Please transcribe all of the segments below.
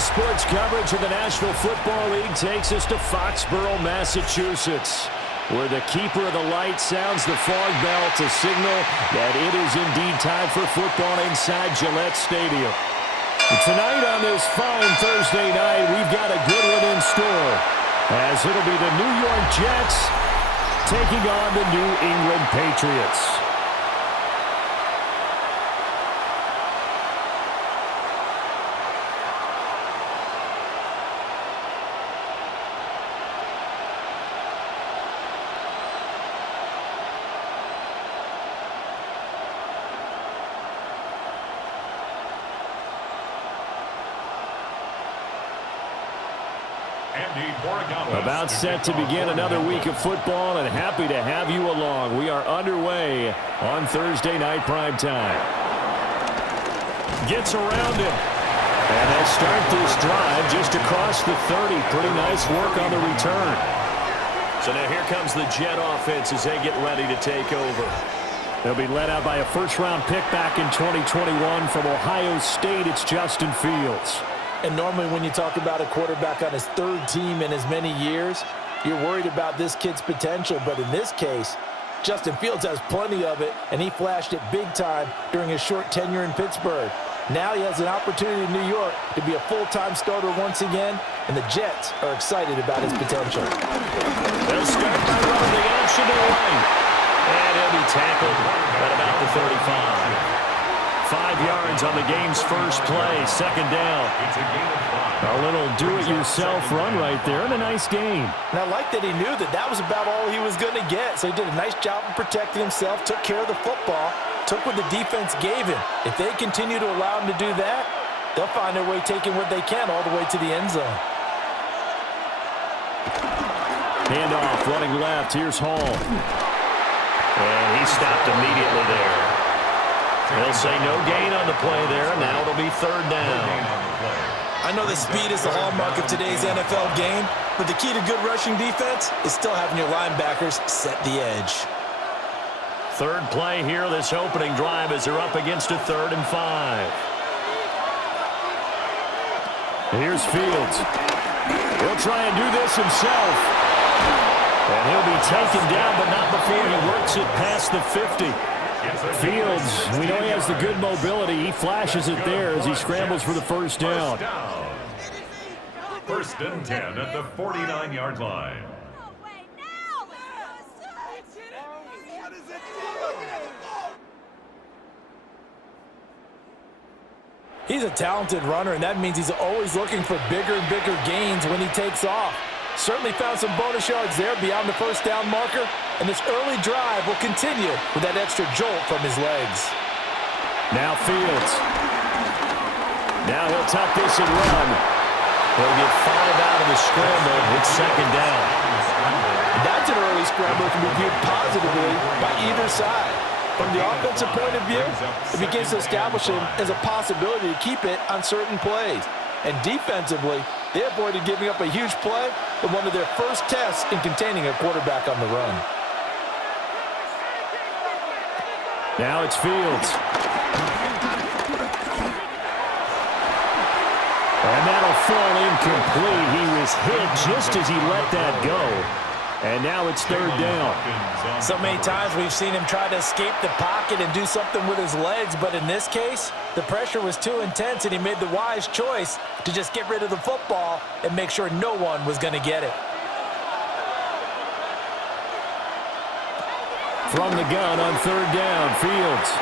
Today's sports coverage of the National Football League takes us to Foxborough, Massachusetts, where the keeper of the light sounds the fog bell to signal that it is indeed time for football inside Gillette Stadium. Tonight on this fine Thursday night, we've got a good one in store, as it'll be the New York Jets taking on the New England Patriots. About set to begin another week of football, and happy to have you along. We are underway on Thursday night primetime. Gets around him. And they start this drive just across the 30. Pretty nice work on the return. So now here comes the Jet offense as they get ready to take over. They'll be led out by a first-round pick back in 2021 from Ohio State. It's Justin Fields. And normally when you talk about a quarterback on his third team in as many years, you're worried about this kid's potential. But in this case, Justin Fields has plenty of it, and he flashed it big time during his short tenure in Pittsburgh. Now he has an opportunity in New York to be a full-time starter once again, and the Jets are excited about his potential. They'll start by running the option to the right. And he'll be tackled at about the 35. 5 yards on the game's first play, second down. A little do-it-yourself run right there, and a nice gain. And I like that he knew that that was about all he was going to get. So he did a nice job of protecting himself, took care of the football, took what the defense gave him. If they continue to allow him to do that, they'll find their way taking what they can all the way to the end zone. Handoff, running left. Here's Hall. And he stopped immediately there. They'll say no gain on the play there. Now it'll be third down. I know that speed is the hallmark of today's NFL game, but the key to good rushing defense is still having your linebackers set the edge. Third play here, this opening drive, as they're up against a 3rd and 5. Here's Fields. He'll try and do this himself. And he'll be taken down, but not before he works it past the 50. Fields, we know he has the good mobility. He flashes it there as he scrambles for the first down. First and 10 at the 49-yard line. He's a talented runner, and that means he's always looking for bigger and bigger gains when he takes off. Certainly found some bonus yards there beyond the first down marker, and this early drive will continue with that extra jolt from his legs. Now Fields. Now he'll tuck this and run. He'll get 5 out of the scramble. It's second down. That's an early scramble that can be viewed positively by either side. From the offensive point of view, it begins to establish him as a possibility to keep it on certain plays. And defensively, they avoided giving up a huge play in one of their first tests in containing a quarterback on the run. Now it's Fields. And that'll fall incomplete. He was hit just as he let that go. And now it's third down. So many times we've seen him try to escape the pocket and do something with his legs, but in this case, the pressure was too intense and he made the wise choice to just get rid of the football and make sure no one was going to get it. From the gun on third down, Fields.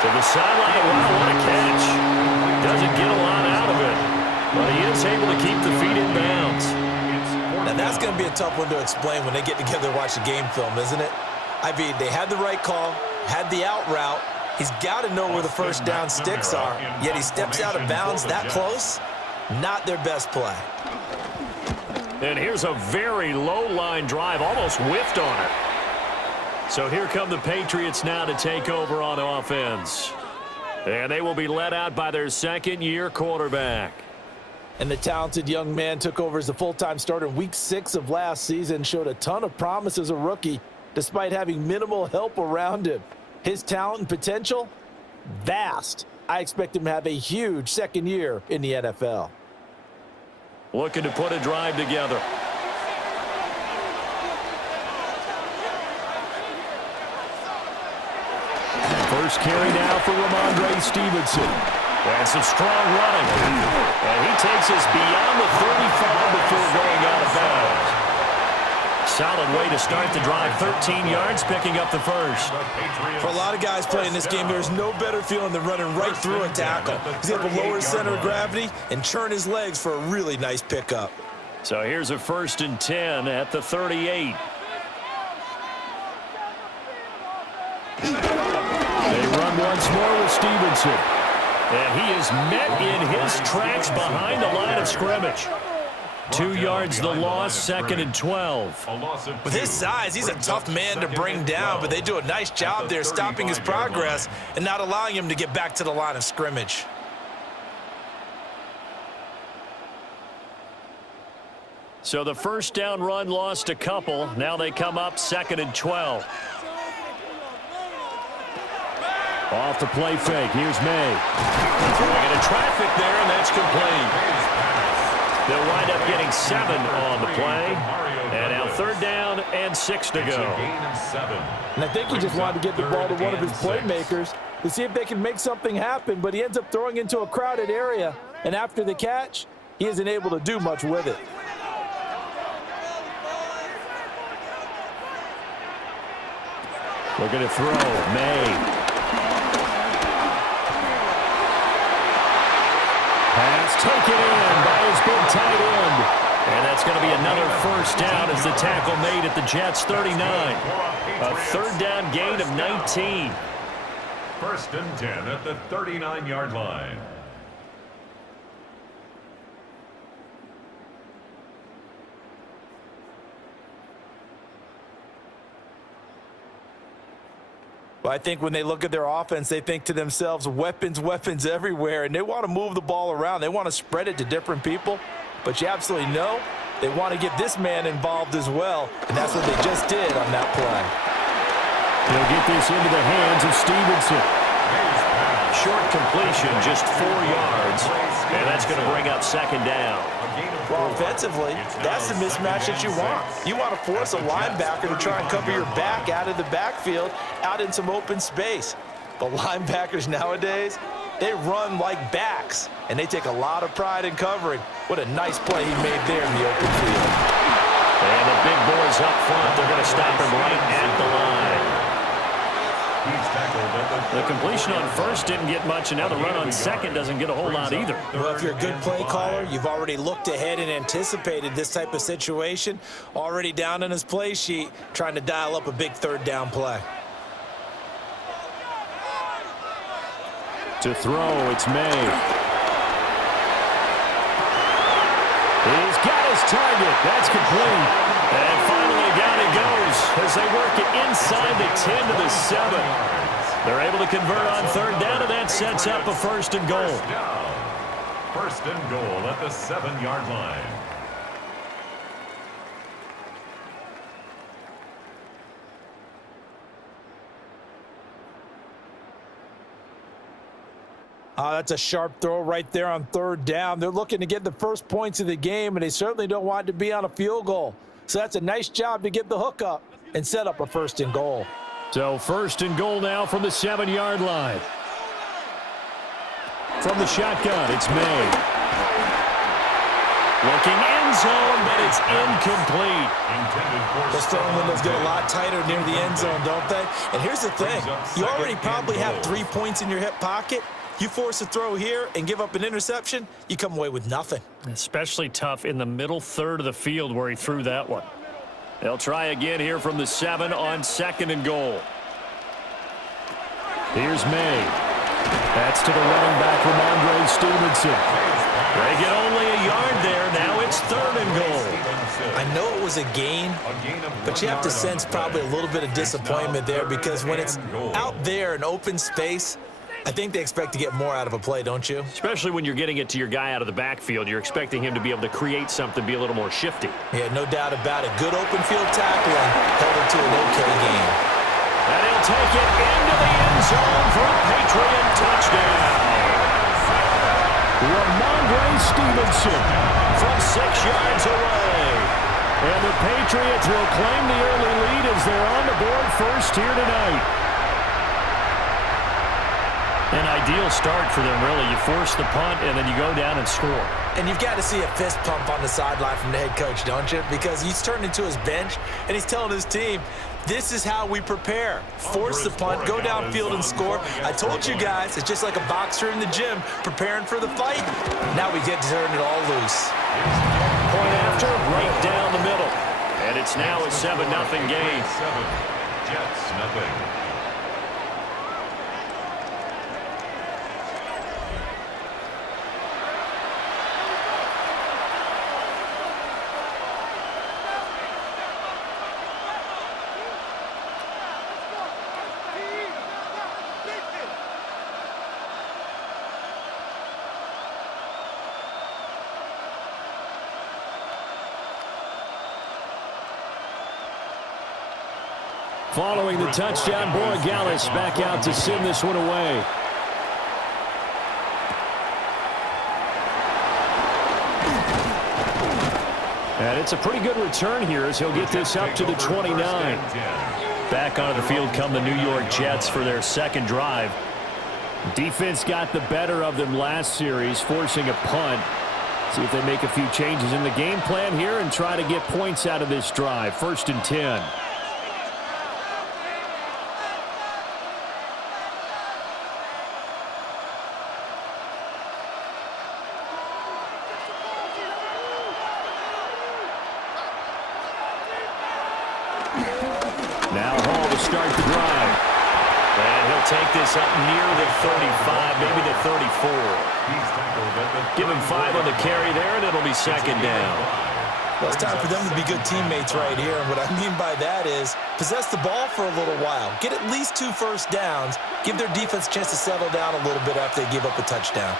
To the sideline. Wow, what a catch. Doesn't get a lot out of it, but he is able to keep the feet in bounds. Now that's going to be a tough one to explain when they get together and watch the game film, isn't it? I mean, they had the right call, had the out route. He's got to know where the first down sticks are, yet he steps out of bounds that close. Not their best play. And here's a very low line drive, almost whiffed on it. So here come the Patriots now to take over on offense. And they will be led out by their second-year quarterback. And the talented young man took over as a full-time starter in Week 6 of last season, showed a ton of promise as a rookie, despite having minimal help around him. His talent and potential, vast. I expect him to have a huge second year in the NFL. looking to put a drive together. First carry now for Ramondre Stevenson. And some strong running. And he takes us beyond the 35 before going out of bounds. Solid way to start the drive. 13 yards, picking up the first. For a lot of guys playing this game, there's no better feeling than running right through a tackle. He's able to lower his center of gravity and churn his legs for a really nice pickup. So here's a 1st and 10 at the 38. They run once more with Stevenson. And he is met in his tracks behind the line of scrimmage. 2 yards the loss, 2nd and 12. With his size, he's a tough man to bring down, but they do a nice job there stopping his progress and not allowing him to get back to the line of scrimmage. So the first down run lost a couple. Now they come up 2nd and 12. Off the play fake. Here's May. Throwing into traffic there, and that's complete. They'll wind up getting 7 on the play. And now 3rd down and 6 to go. And I think he just wanted to get the ball to one of his playmakers to see if they can make something happen, but he ends up throwing into a crowded area. And after the catch, he isn't able to do much with it. Looking to throw. May. Pass taken in by his big tight end. And that's going to be another 1st down as the tackle made at the Jets' 39. A 3rd down gain of 19. 1st and 10 at the 39-yard line. Well, I think when they look at their offense, they think to themselves, weapons, weapons everywhere, and they want to move the ball around. They want to spread it to different people, but you absolutely know they want to get this man involved as well, and that's what they just did on that play. They'll get this into the hands of Stevenson. Short completion, just 4 yards, and that's going to bring up 2nd down. Well, offensively, that's the mismatch that you want. You want to force a linebacker to try and cover your back out of the backfield, out in some open space. But linebackers nowadays, they run like backs, and they take a lot of pride in covering. What a nice play he made there in the open field. And the big boys up front, they're going to stop him right at the line. The completion on 1st didn't get much, and now the run on 2nd doesn't get a whole lot either. Well, if you're a good play caller, you've already looked ahead and anticipated this type of situation. Already down in his play sheet, trying to dial up a big 3rd down play. To throw, it's May. He's got his target. That's complete. And finally down he goes as they work it inside the 10 to the 7. They're able to convert on 3rd down, and that sets up a 1st and goal. 1st and goal at the 7-yard line. That's a sharp throw right there on 3rd down. They're looking to get the first points of the game, and they certainly don't want to be on a field goal. So that's a nice job to get the hook up and set up a 1st and goal. So 1st and goal now from the 7-yard line. From the shotgun, it's May. Looking end zone, but it's incomplete. Those throwing windows get a lot tighter near the end zone, don't they? And here's the thing. You already probably have 3 points in your hip pocket. You force a throw here and give up an interception, you come away with nothing. Especially tough in the middle 3rd of the field where he threw that one. They'll try again here from the 7 on 2nd and goal. Here's May. That's to the running back, Ramondre Stevenson. They get only a yard there. Now it's 3rd and goal. I know it was a gain, but you have to sense probably a little bit of disappointment there because when it's out there in open space, I think they expect to get more out of a play, don't you? Especially when you're getting it to your guy out of the backfield. You're expecting him to be able to create something, be a little more shifty. Yeah, no doubt about it. Good open field tackling held it to an okay game. And he'll take it into the end zone for a Patriot touchdown. Ramondre Stevenson from 6 yards away. And the Patriots will claim the early lead as they're on the board first here tonight. An ideal start for them, really. You force the punt, and then you go down and score. And you've got to see a fist pump on the sideline from the head coach, don't you? Because he's turned into his bench, and he's telling his team, this is how we prepare. Force the punt, go downfield and score. I told you guys, it's just like a boxer in the gym preparing for the fight. Now we get to turn it all loose. Point after, right down the middle. And it's now a 7-0 game. 7, Jets nothing. Following the touchdown, Borregales back out to send this one away. And it's a pretty good return here as he'll get this up to the 29. Back onto the field come the New York Jets for their second drive. Defense got the better of them last series, forcing a punt. See if they make a few changes in the game plan here and try to get points out of this drive. 1st and 10. Now Hall to start the drive. And he'll take this up near the 35, maybe the 34. Give him 5 on the carry there, and it'll be second down. Well, it's time for them to be good teammates right here. And what I mean by that is possess the ball for a little while. Get at least 2 first downs. Give their defense a chance to settle down a little bit after they give up a touchdown.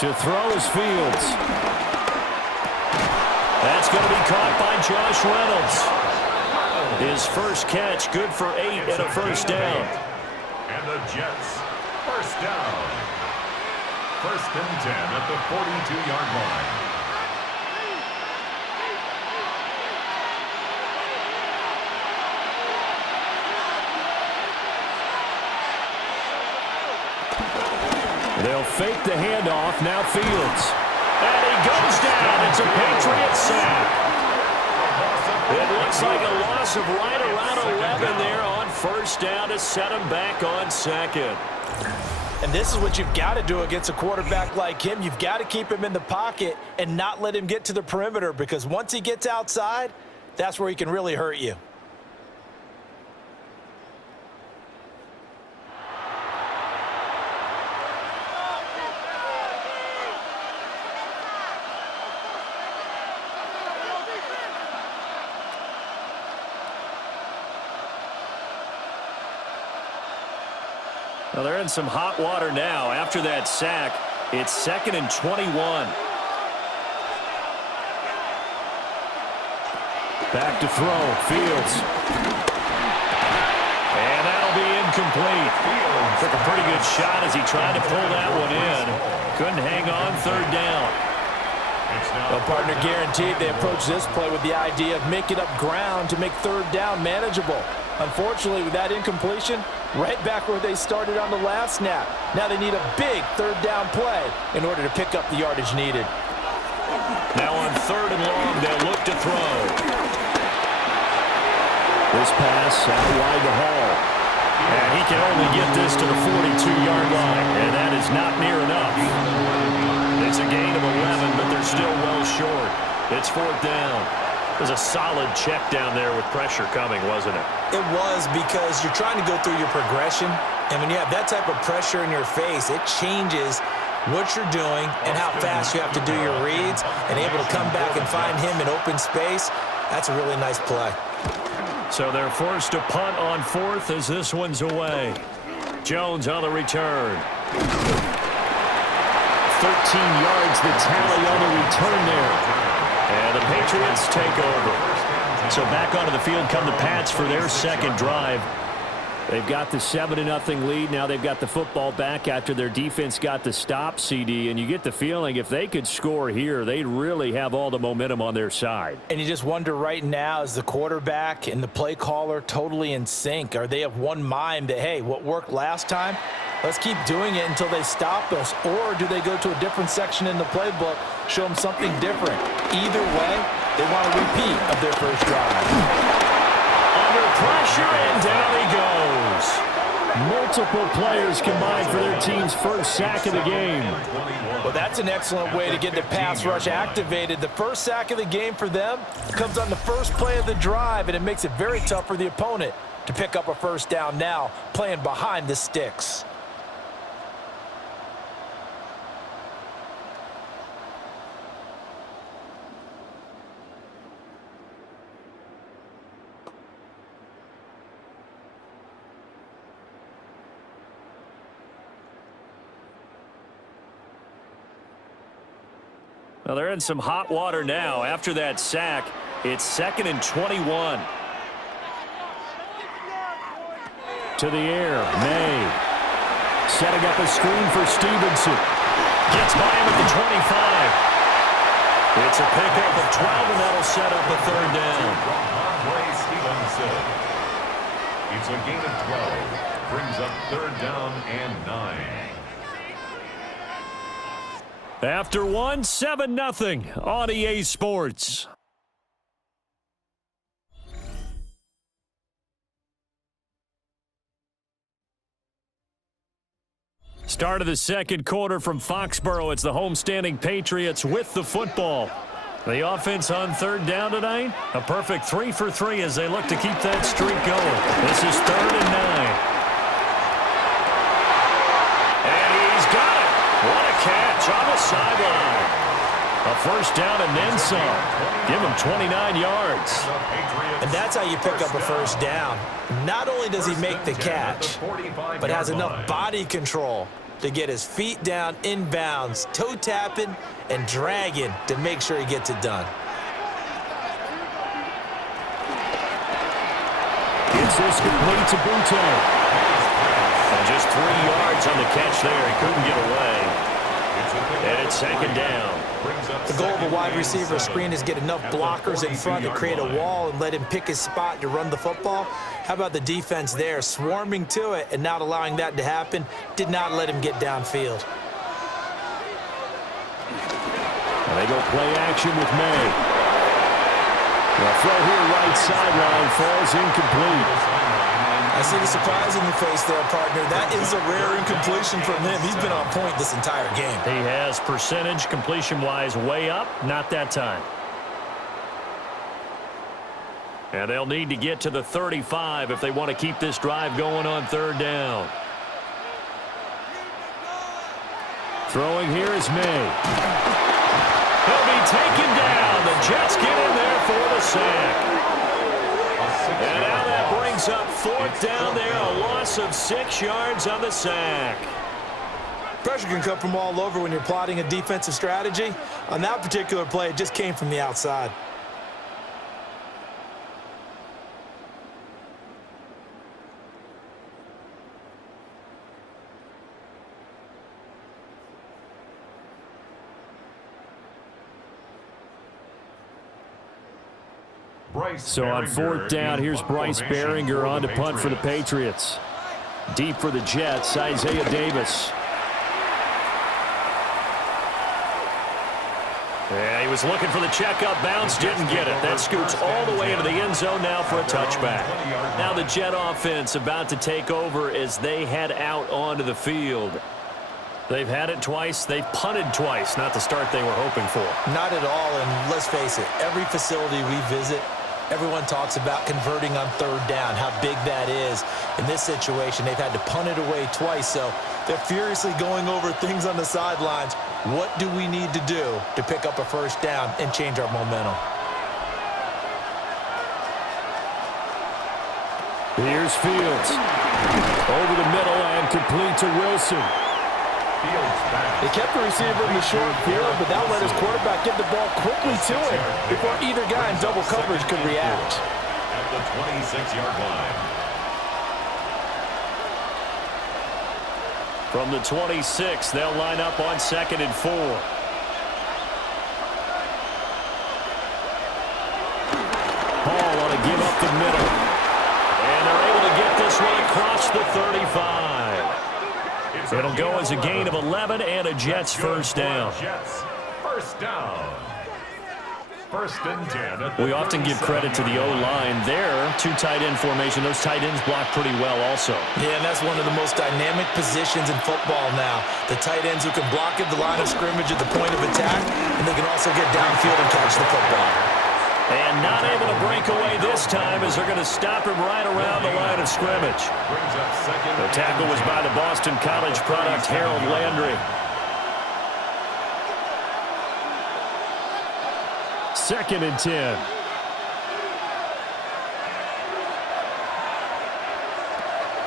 To throw is Fields. That's going to be caught by Josh Reynolds. His first catch, good for 8 and a first down. And the Jets, first down. 1st and 10 at the 42-yard line. They'll fake the handoff. Now Fields. And he goes down. It's a Patriots sack. It looks like a loss of right around 11 there on first down to set him back on second. And this is what you've got to do against a quarterback like him. You've got to keep him in the pocket and not let him get to the perimeter, because once he gets outside, that's where he can really hurt you. Well, they're in some hot water now. After that sack, it's 2nd and 21. Back to throw. Fields. And that'll be incomplete. Took a pretty good shot as he tried to pull that one in. Couldn't hang on, 3rd down. Well, partner, guaranteed they approach this play with the idea of making up ground to make 3rd down manageable. Unfortunately, with that incompletion, right back where they started on the last snap. Now they need a big 3rd down play in order to pick up the yardage needed. Now on 3rd and long, they'll look to throw. This pass out wide to Hall. And he can only get this to the 42-yard line, and that is not near enough. It's a gain of 11, but they're still well short. It's 4th down. It was a solid check down there with pressure coming, wasn't it? It was, because you're trying to go through your progression, and when you have that type of pressure in your face, it changes what you're doing and how fast you have to do your reads, and able to come back and find him in open space. That's a really nice play. So they're forced to punt on 4th as this one's away. Jones on the return. 13 yards the tally on the return there. And the Patriots take over. So back onto the field come the Pats for their second drive. They've got the 7-0 lead. Now they've got the football back after their defense got the stop, CD. And you get the feeling if they could score here, they'd really have all the momentum on their side. And you just wonder right now, is the quarterback and the play caller totally in sync? Are they of one mind that, hey, what worked last time, let's keep doing it until they stop us? Or do they go to a different section in the playbook, show them something different? Either way, they want a repeat of their first drive. Under pressure, and down he goes. Multiple players combined for their team's first sack of the game. Well, that's an excellent way to get the pass rush activated. The first sack of the game for them comes on the first play of the drive, and it makes it very tough for the opponent to pick up a first down now, playing behind the sticks. Well, they're in some hot water now. After that sack, it's 2nd and 21. To the air, May. Setting up a screen for Stevenson. Gets by him at the 25. It's a pickup of 12, and that'll set up a third down. Stevenson. It's a gain of 12. Brings up third down and 9. After one, 7-0 on EA Sports. Start of the second quarter from Foxborough. It's the homestanding Patriots with the football. The offense on third down tonight, a perfect 3 for 3 as they look to keep that streak going. This is 3rd and 9. What a catch on the sideline. A first down and then some. Give him 29 yards. And that's how you pick up a first down. Not only does he make the catch, but has enough body control to get his feet down inbounds, toe tapping and dragging to make sure he gets it done. It's this complete to Butte. And just 3 yards on the catch there. He couldn't get away. And it's 2nd down. The goal of a wide receiver screen is get enough blockers in front to create a wall and let him pick his spot to run the football. How about the defense there, swarming to it and not allowing that to happen? Did not let him get downfield. And they go play action with May. The throw here right sideline falls incomplete. I see the surprise in your face there, partner. That is a rare incompletion from him. He's been on point this entire game. He has percentage completion-wise way up. Not that time. And they'll need to get to the 35 if they want to keep this drive going on third down. Throwing here is May. He'll be taken down. The Jets get in there for the sack. And now that brings up 4th down there, a loss of 6 yards on the sack. Pressure can come from all over when you're plotting a defensive strategy. On that particular play, it just came from the outside. So on 4th down, here's Bryce Behringer on to punt for the Patriots. Deep for the Jets, Isaiah Davis. Yeah, he was looking for the checkup bounce, didn't get it. That scoots all the way into the end zone now for a touchback. Now the Jet offense about to take over as they head out onto the field. They've had it twice. They've punted twice. Not the start they were hoping for. Not at all, and let's face it, every facility we visit, everyone talks about converting on third down, how big that is. In this situation, they've had to punt it away twice, so they're furiously going over things on the sidelines. What do we need to do to pick up a first down and change our momentum? Here's Fields. Over the middle and complete to Wilson. They kept the receiver in the short field, but that let his quarterback get the ball quickly to him before either guy in double coverage could react. At the 26-yard line. From the 26, they'll line up on 2nd and 4. Hall on a give up the middle. And they're able to get this one across the 35. It'll go as a gain of 11 and a Jets first down. Jets first down. First and 10. We often give credit to the O-line there. 2 tight end formation. Those tight ends block pretty well also. Yeah, and that's one of the most dynamic positions in football now. The tight ends who can block at the line of scrimmage at the point of attack, and they can also get downfield and catch the football. And not able to break away this time as they're going to stop him right around the line of scrimmage. The tackle was by the Boston College product, Harold Landry. 2nd and 10.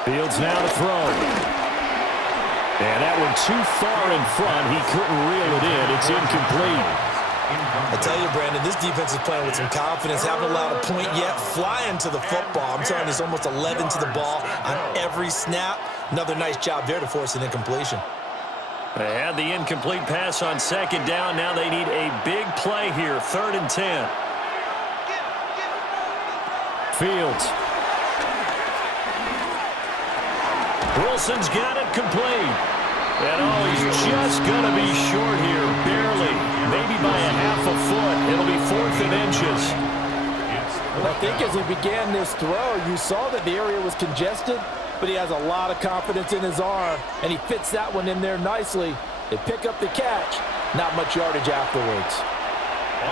Fields now to throw. And that one too far in front. He couldn't reel it in. It's incomplete. I tell you, Brandon, this defense is playing with some confidence. Haven't allowed a point yet. Flying to the football. I'm telling you, there's almost 11 to the ball on every snap. Another nice job there to force an incompletion. They had the incomplete pass on 2nd down. Now they need a big play here. 3rd and 10. Fields. Wilson's got it complete. And he's just going to be short here. Barely. Maybe by a half a foot. It'll be 4th and inches. I think as he began this throw, you saw that the area was congested, but he has a lot of confidence in his arm, and he fits that one in there nicely. They pick up the catch. Not much yardage afterwards.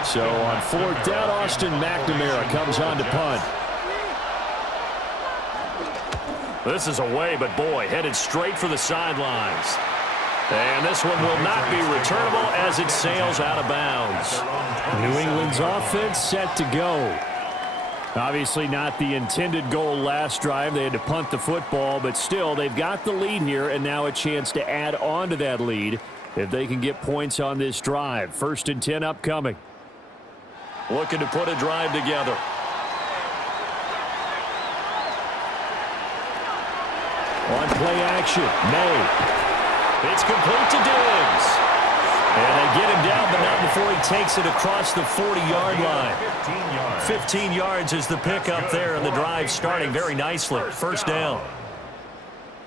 So on 4th down, Austin McNamara comes on to punt. This is away, but boy, headed straight for the sidelines. And this one will not be returnable as it sails out of bounds. New England's offense set to go. Obviously not the intended goal last drive. They had to punt the football, but still they've got the lead here and now a chance to add on to that lead if they can get points on this drive. 1st and 10 upcoming. Looking to put a drive together. On play action, May. It's complete to Diggs. And they get him down, but not before he takes it across the 40-yard line. 15 yards is the pickup there, and the drive starting very nicely. First down.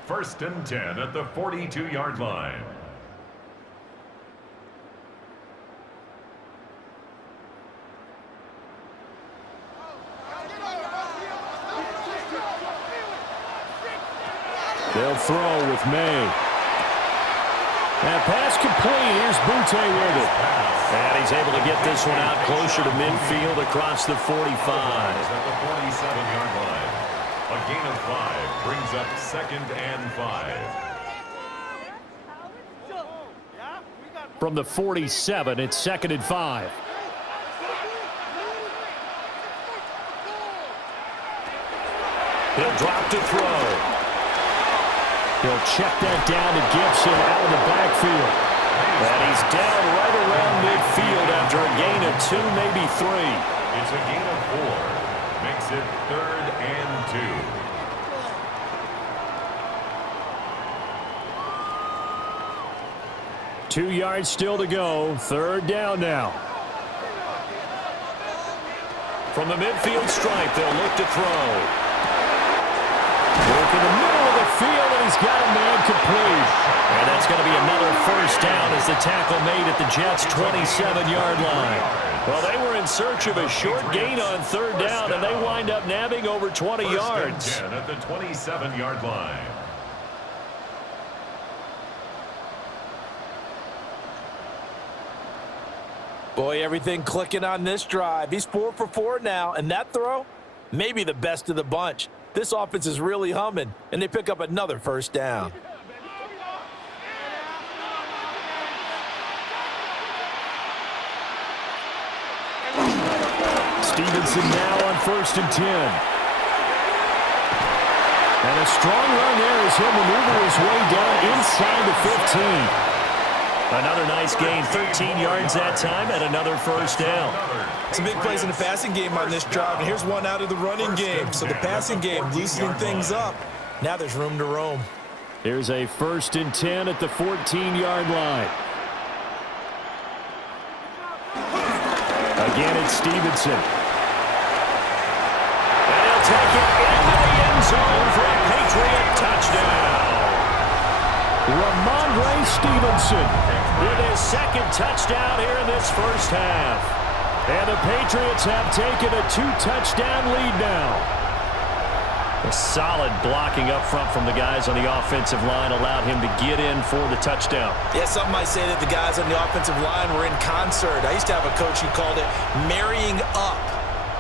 1st and 10 at the 42-yard line. They'll throw with May. And pass complete. Here's Butte with it. And he's able to get this one out closer to midfield across the 45. At the 47-yard line. A gain of 5 brings up 2nd and 5. From the 47, it's 2nd and 5. He'll drop to throw. He'll check that down to Gibson out of the backfield. And he's down right around midfield after a gain of 2, maybe 3. It's a gain of 4. Makes it 3rd and 2. 2 yards still to go. 3rd down now. From the midfield stripe, they'll look to throw. Work in the middle of the field, and he's got a man complete. And that's going to be another first down as the tackle made at the Jets' 27-yard line. Well, they were in search of a short gain on 3rd down, and they wind up nabbing over 20 yards. 1st and 10 at the 27-yard line. Boy, everything clicking on this drive. He's 4 for 4 now, and that throw, maybe the best of the bunch. This offense is really humming, and they pick up another first down. Stevenson now on 1st and 10. And a strong run there as he'll maneuver his way down inside the 15. Another nice gain, 13 yards that time, and another first down. Some big plays in the passing game on this drive, and here's one out of the running game. So the passing game loosening things up. Now there's room to roam. Here's a 1st and 10 at the 14-yard line. Again, it's Stevenson. And he'll take it into the end zone for a Patriot touchdown. Ramondre Stevenson with his 2nd touchdown here in this first half. And the Patriots have taken a 2-touchdown lead now. A solid blocking up front from the guys on the offensive line allowed him to get in for the touchdown. Yeah, some might say that the guys on the offensive line were in concert. I used to have a coach who called it marrying up,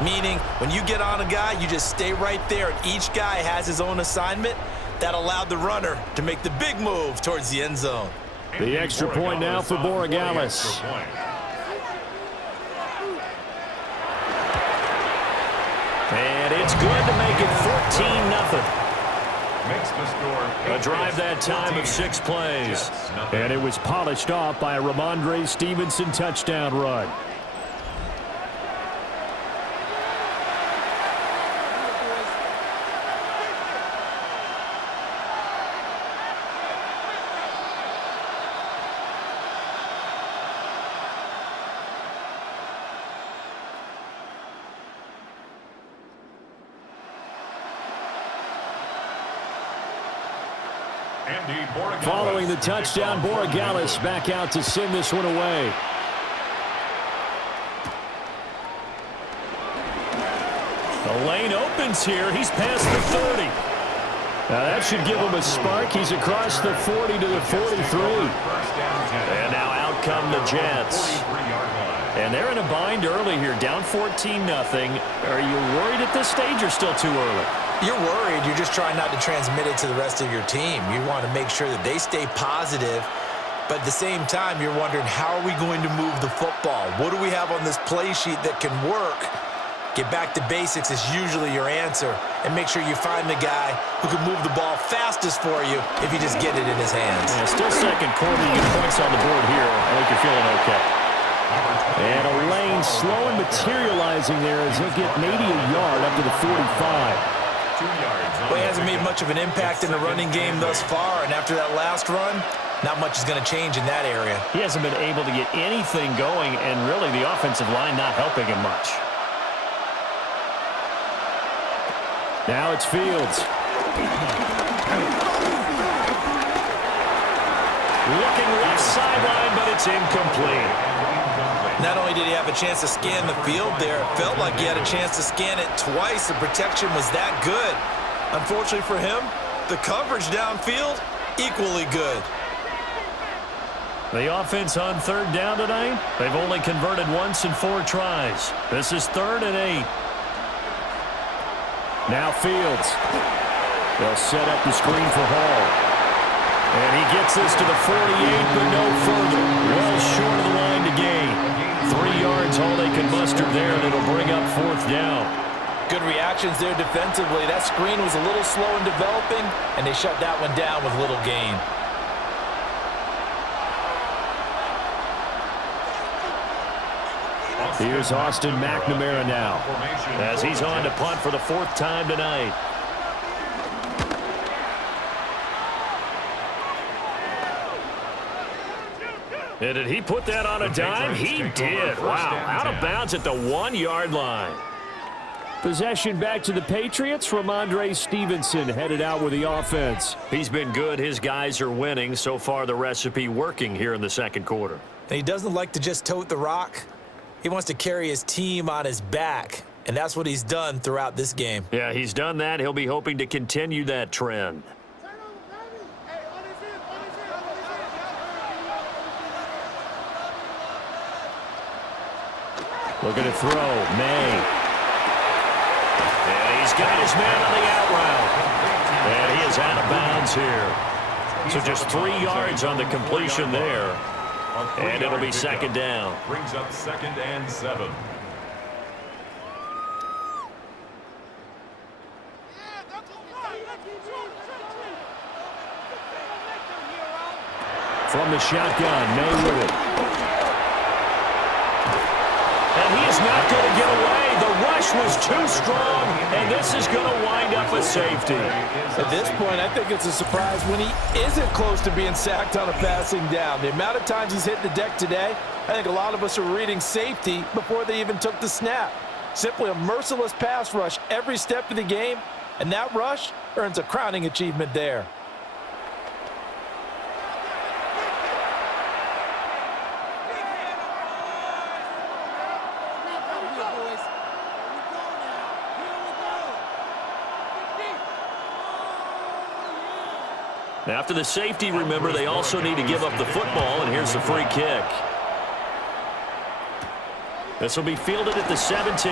meaning when you get on a guy, you just stay right there, and each guy has his own assignment. That allowed the runner to make the big move towards the end zone. The extra point now for Borregales. And it's good to make it 14-0. Makes the score. A drive that time of 6 plays. And it was polished off by a Ramondre Stevenson touchdown run. Following the touchdown, Borregales back out to send this one away. The lane opens here. He's past the 30. Now that should give him a spark. He's across the 40 to the 43. And now out come the Jets. And they're in a bind early here, down 14-0. Are you worried at this stage or still too early? You're worried. You're just trying not to transmit it to the rest of your team. You want to make sure that they stay positive, but at the same time, you're wondering, how are we going to move the football? What do we have on this play sheet that can work? Get back to basics is usually your answer, and make sure you find the guy who can move the ball fastest for you if you just get it in his hands. Yeah, still second quarter. You get points on the board here. I think you're feeling okay. And a lane slow and materializing there as he'll get maybe a yard up to the 45. 2 yards. Well, he hasn't made much of an impact in the running game thus far, and after that last run, not much is going to change in that area. He hasn't been able to get anything going, and really the offensive line not helping him much. Now it's Fields. Looking left sideline, but it's incomplete. Not only did he have a chance to scan the field there, it felt like he had a chance to scan it twice. The protection was that good. Unfortunately for him, the coverage downfield, equally good. The offense on 3rd down tonight, they've only converted once in 4 tries. This is 3rd and 8. Now Fields. They'll set up the screen for Hall. And he gets this to the 48, but no further. Well short of the line to gain. 3 yards, all they can muster there, and it'll bring up 4th down. Good reactions there defensively. That screen was a little slow in developing, and they shut that one down with little gain. Here's Austin McNamara now, as he's on to punt for the 4th time tonight. And did he put that on a dime? He did. Wow, out of bounds at the 1-yard line. Possession back to the Patriots. Ramondre Stevenson headed out with the offense. He's been good. His guys are winning. So far, the recipe working here in the 2nd quarter. And he doesn't like to just tote the rock. He wants to carry his team on his back, and that's what he's done throughout this game. Yeah, he's done that. He'll be hoping to continue that trend. Looking to throw. May. And he's got his man on the out route. And he is out of bounds here. So just 3 yards on the completion there. And it'll be 2nd down. Brings up 2nd and 7. From the shotgun, May with it. And he is not going to get away. The rush was too strong, and this is going to wind up a safety. At this point, I think it's a surprise when he isn't close to being sacked on a passing down. The amount of times he's hit the deck today, I think a lot of us are reading safety before they even took the snap. Simply a merciless pass rush every step of the game, and that rush earns a crowning achievement there. After the safety, remember, they also need to give up the football, and here's the free kick. This will be fielded at the 17.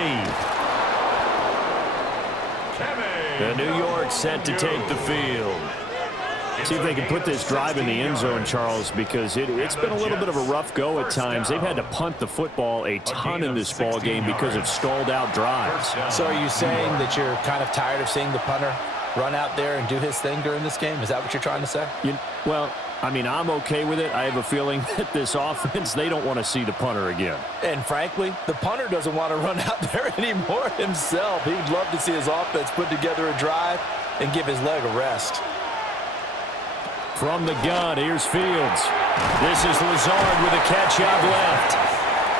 And New York set to take the field. See if they can put this drive in the end zone, Charles, because it's been a little bit of a rough go at times. They've had to punt the football a ton in this ball game because of stalled out drives. So are you saying that you're kind of tired of seeing the punter run out there and do his thing during this game? Is that what you're trying to say? Well, I mean, I'm okay with it. I have a feeling that this offense, they don't want to see the punter again. And frankly, the punter doesn't want to run out there anymore himself. He'd love to see his offense put together a drive and give his leg a rest. From the gun, here's Fields. This is Lazard with a catch out left.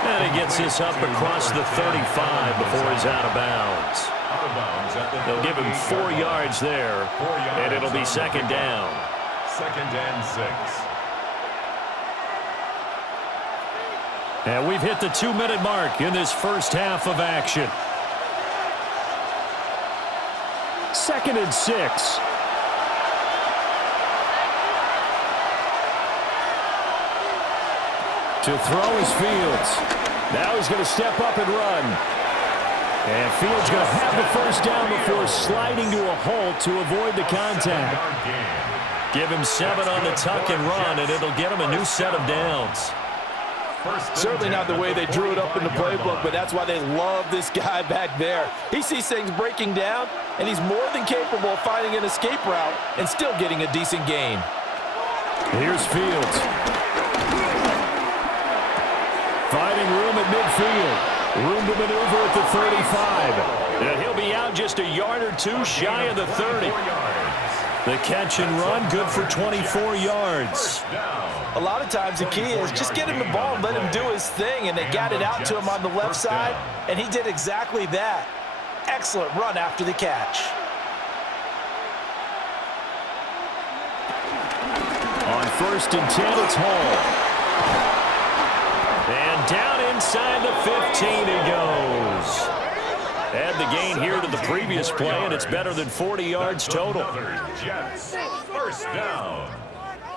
And he gets this up across the 35 before he's out of bounds. They'll give him 4 yards there, and it'll be second down. 2nd and 6. And we've hit the 2-minute mark in this first half of action. 2nd and 6. To throw is Fields. Now he's going to step up and run. And Fields going to have the first down before sliding to a halt to avoid the contact. Give him 7 on the tuck and run, and it'll get him a new set of downs. Certainly not the way they drew it up in the playbook, but that's why they love this guy back there. He sees things breaking down, and he's more than capable of finding an escape route and still getting a decent gain. Here's Fields. Finding room at midfield. Room to maneuver at the 35. And he'll be out just a yard or two shy of the 30. The catch and run, good for 24 yards. A lot of times the key is just get him the ball and let him do his thing, and they got it out to him on the left side, and he did exactly that. Excellent run after the catch. On 1st and 10, it's Hall. And down inside the 15 he goes. Add the gain here to the previous play, and it's better than 40 yards total. Jets. First down.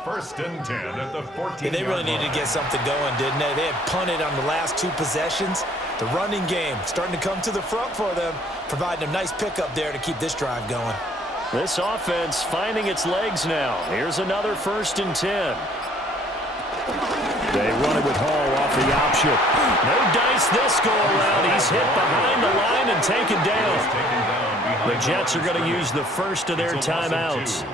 1st and 10 at the 14. Yeah, they really needed to get something going, didn't they? They had punted on the last 2 possessions. The running game starting to come to the front for them, providing a nice pickup there to keep this drive going. This offense finding its legs now. Here's another 1st and 10. They run it with Hall off the option. No dice this go around. He's hit behind the line and taken down. The Jets are going to use the first of their timeouts,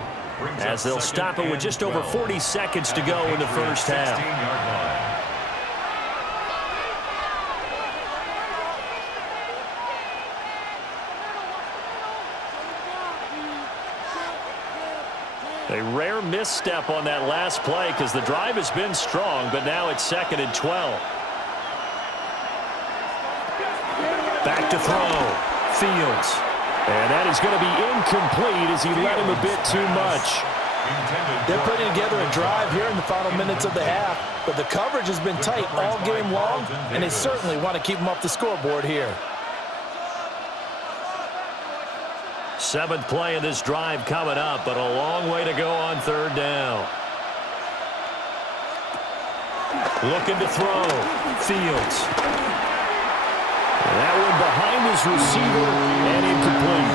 as they'll stop it with just over 40 seconds to go in the first half. A rare misstep on that last play because the drive has been strong, but now it's 2nd and 12. Back to throw. Fields. And that is going to be incomplete as he led him a bit too much. They're putting together a drive here in the final minutes of the half, but the coverage has been tight all game long, and they certainly want to keep them off the scoreboard here. 7th play of this drive coming up, but a long way to go on 3rd down. Looking to throw. Fields. That one behind his receiver and incomplete.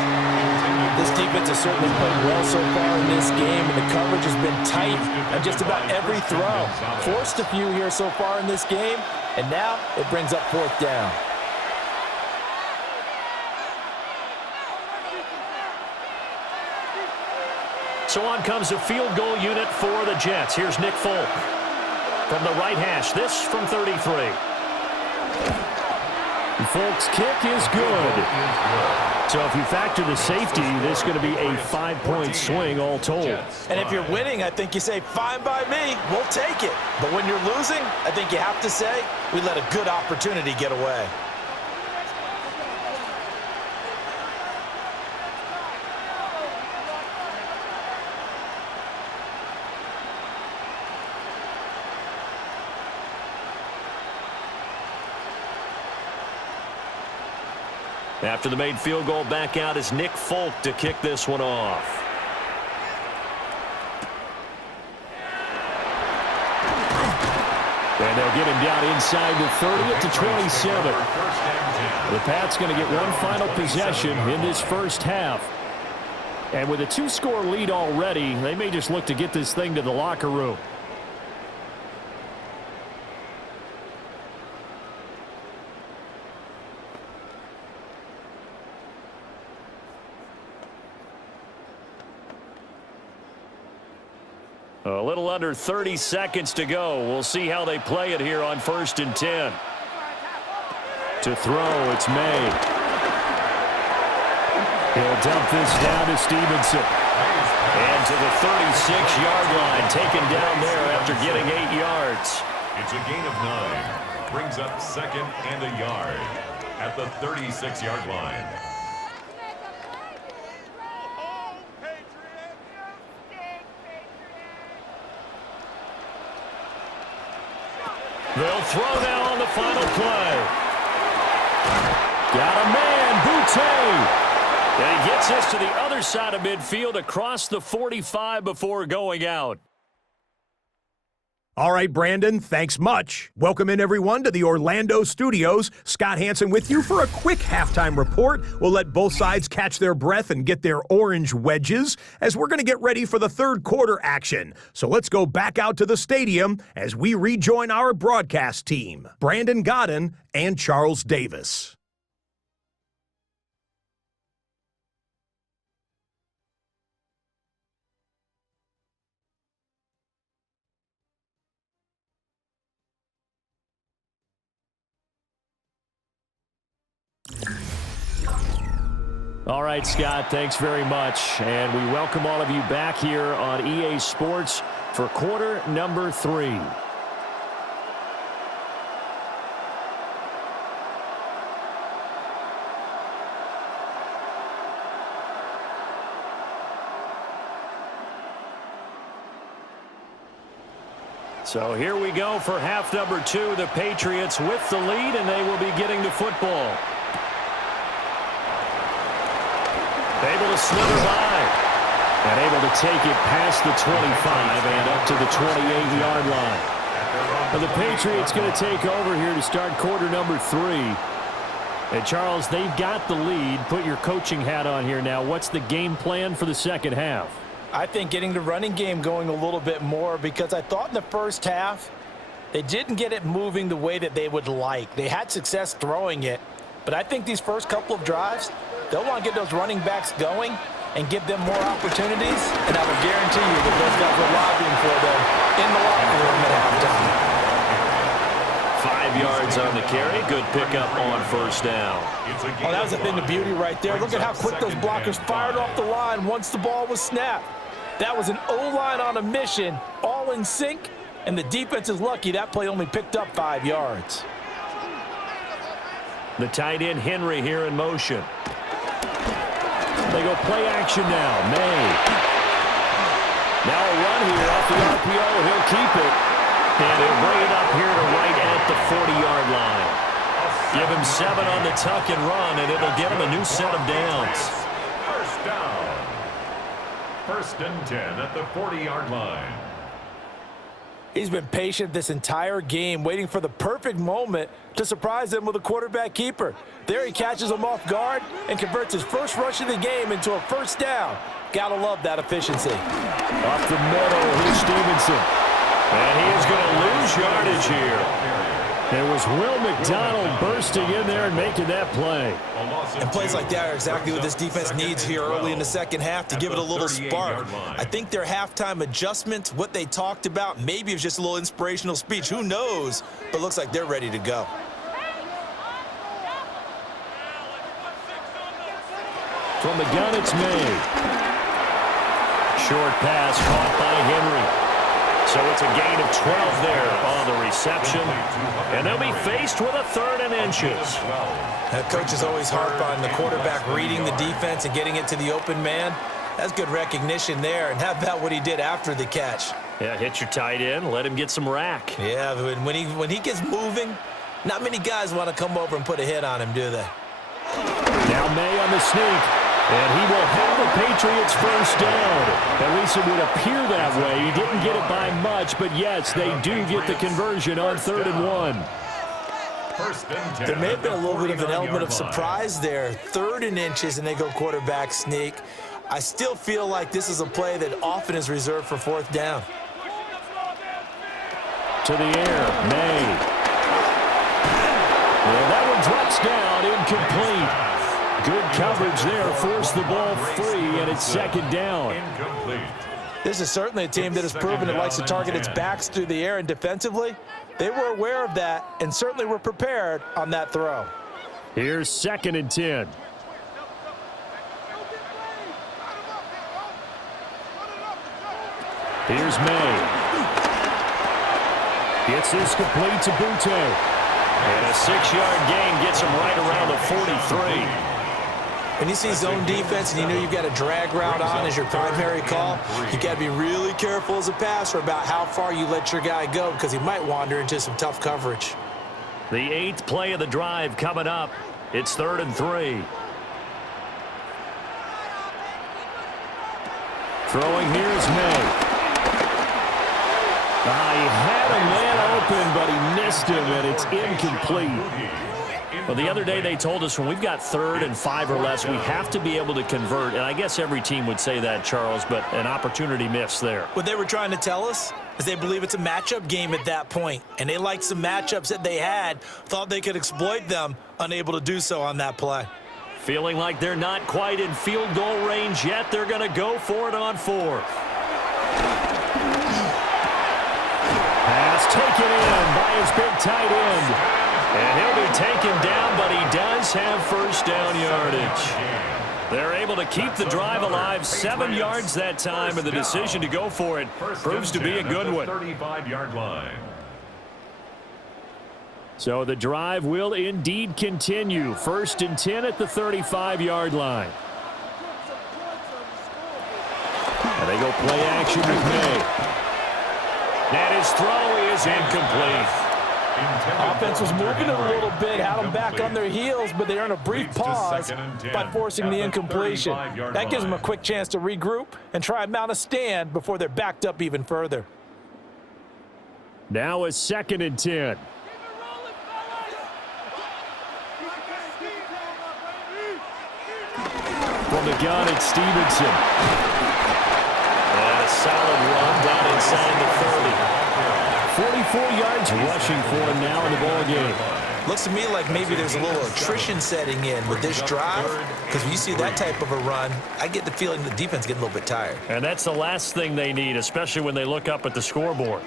This defense has certainly played well so far in this game, and the coverage has been tight on just about every throw. Forced a few here so far in this game, and now it brings up 4th down. So on comes a field goal unit for the Jets. Here's Nick Folk from the right hash. This from 33. Folks' kick is good. So if you factor the safety, this is going to be a 5-point swing all told. And if you're winning, I think you say, fine by me, we'll take it. But when you're losing, I think you have to say, we let a good opportunity get away. After the made field goal, back out is Nick Folk to kick this one off. And they'll get him down inside the 30 at the 27. The Pats going to get one final possession in this first half. And with a 2-score lead already, they may just look to get this thing to the locker room. A little under 30 seconds to go. We'll see how they play it here on 1st and 10. To throw, it's May. He'll dump this down to Stevenson. And to the 36-yard line, taken down there after getting 8 yards. It's a gain of 9. Brings up 2nd and a yard at the 36-yard line. They'll throw now on the final play. Got a man, Boutte. And he gets us to the other side of midfield across the 45 before going out. All right, Brandon, thanks much. Welcome in, everyone, to the Orlando studios. Scott Hansen with you for a quick halftime report. We'll let both sides catch their breath and get their orange wedges as we're going to get ready for the third quarter action. So let's go back out to the stadium as we rejoin our broadcast team, Brandon Godden and Charles Davis. All right, Scott, thanks very much. And we welcome all of you back here on EA Sports for quarter number 3. So here we go for half number 2. The Patriots with the lead, and they will be getting the football. Able to slither by. And able to take it past the 25 and up to the 28-yard line. And the Patriots going to take over here to start quarter number 3. And Charles, they've got the lead. Put your coaching hat on here now. What's the game plan for the second half? I think getting the running game going a little bit more, because I thought in the first half they didn't get it moving the way that they would like. They had success throwing it, but I think these first couple of drives, they'll want to get those running backs going and give them more opportunities, and I will guarantee you that those guys were lobbying for them in the locker room at halftime. 5 yards on the carry. Good pickup on first down. Oh, that was a thing of beauty right there. Look at how quick those blockers fired off the line once the ball was snapped. That was an O-line on a mission, all in sync, and the defense is lucky that play only picked up 5 yards. The tight end Henry here in motion. They go play action now. May. Now a run here off the RPO. He'll keep it. And he'll bring it up here to right at the 40-yard line. Give him 7 on the tuck and run, and it'll get him a new set of downs. First down. 1st and 10 at the 40-yard line. He's been patient this entire game, waiting for the perfect moment to surprise them with a quarterback keeper. There he catches him off guard and converts his first rush of the game into a first down. Gotta love that efficiency. Up the middle, here's Stevenson. And he is going to lose yardage here. It was Will McDonald bursting in there and making that play. And plays like that are exactly what this defense needs here early in the second half to give it a little spark. I think their halftime adjustments, what they talked about, maybe it was just a little inspirational speech. Who knows? But looks like they're ready to go. From the gun, it's May. Short pass caught by Henry. So it's a gain of 12 there on the reception. And they'll be faced with a 3rd and inches. That coach is always harp on the quarterback reading the defense and getting it to the open man. That's good recognition there. And how about what he did after the catch? Yeah, hit your tight end, let him get some rack. Yeah, when he gets moving, not many guys want to come over and put a hit on him, do they? Now May on the sneak. And he will have the Patriots first down. At least it would appear that way. He didn't get it by much, but yes, they do get the conversion on 3rd and 1. There may have been a little bit of an element of surprise there. 3rd and inches, and they go quarterback sneak. I still feel like this is a play that often is reserved for 4th down. To the air, May. And that one drops down, incomplete. Good coverage there, forced the ball free, and it's 2nd down. This is certainly a team that has proven it likes to target its backs through the air, and defensively, they were aware of that and certainly were prepared on that throw. Here's 2nd and 10. Here's May. Gets this complete to Butte. And a 6-yard gain gets him right around the 43. When you see zone defense and you know you've got a drag route on as your primary call, you got to be really careful as a passer about how far you let your guy go because he might wander into some tough coverage. The 8th play of the drive coming up. It's 3rd and 3. Throwing here is May. He had a man open, but he missed him, and it's incomplete. Well, the other day they told us when we've got 3rd and 5 or less, we have to be able to convert. And I guess every team would say that, Charles, but an opportunity missed there. What they were trying to tell us is they believe it's a matchup game at that point. And they liked some matchups that they had, thought they could exploit them, unable to do so on that play. Feeling like they're not quite in field goal range yet. They're going to go for it on 4th. Pass taken in by his big tight end. And he'll be taken down, but he does have first down yardage. They're able to keep the drive alive, 7 yards that time, and the decision to go for it proves to be a good one. 35-yard line. So the drive will indeed continue. 1st and 10 at the 35-yard line. And they go play action with May. And his throw is incomplete. Offense was moving it a little bit, had them back on their heels, but they earn a brief pause by forcing the incompletion. That gives them a quick chance to regroup and try and mount a stand before they're backed up even further. Now it's 2nd and 10. From the gun, it's Stevenson. And a solid run down inside the 30. 44 yards rushing for him now in the ball game. Looks to me like maybe there's a little attrition setting in with this drive, because when you see that type of a run, I get the feeling the defense getting a little bit tired. And that's the last thing they need, especially when they look up at the scoreboard.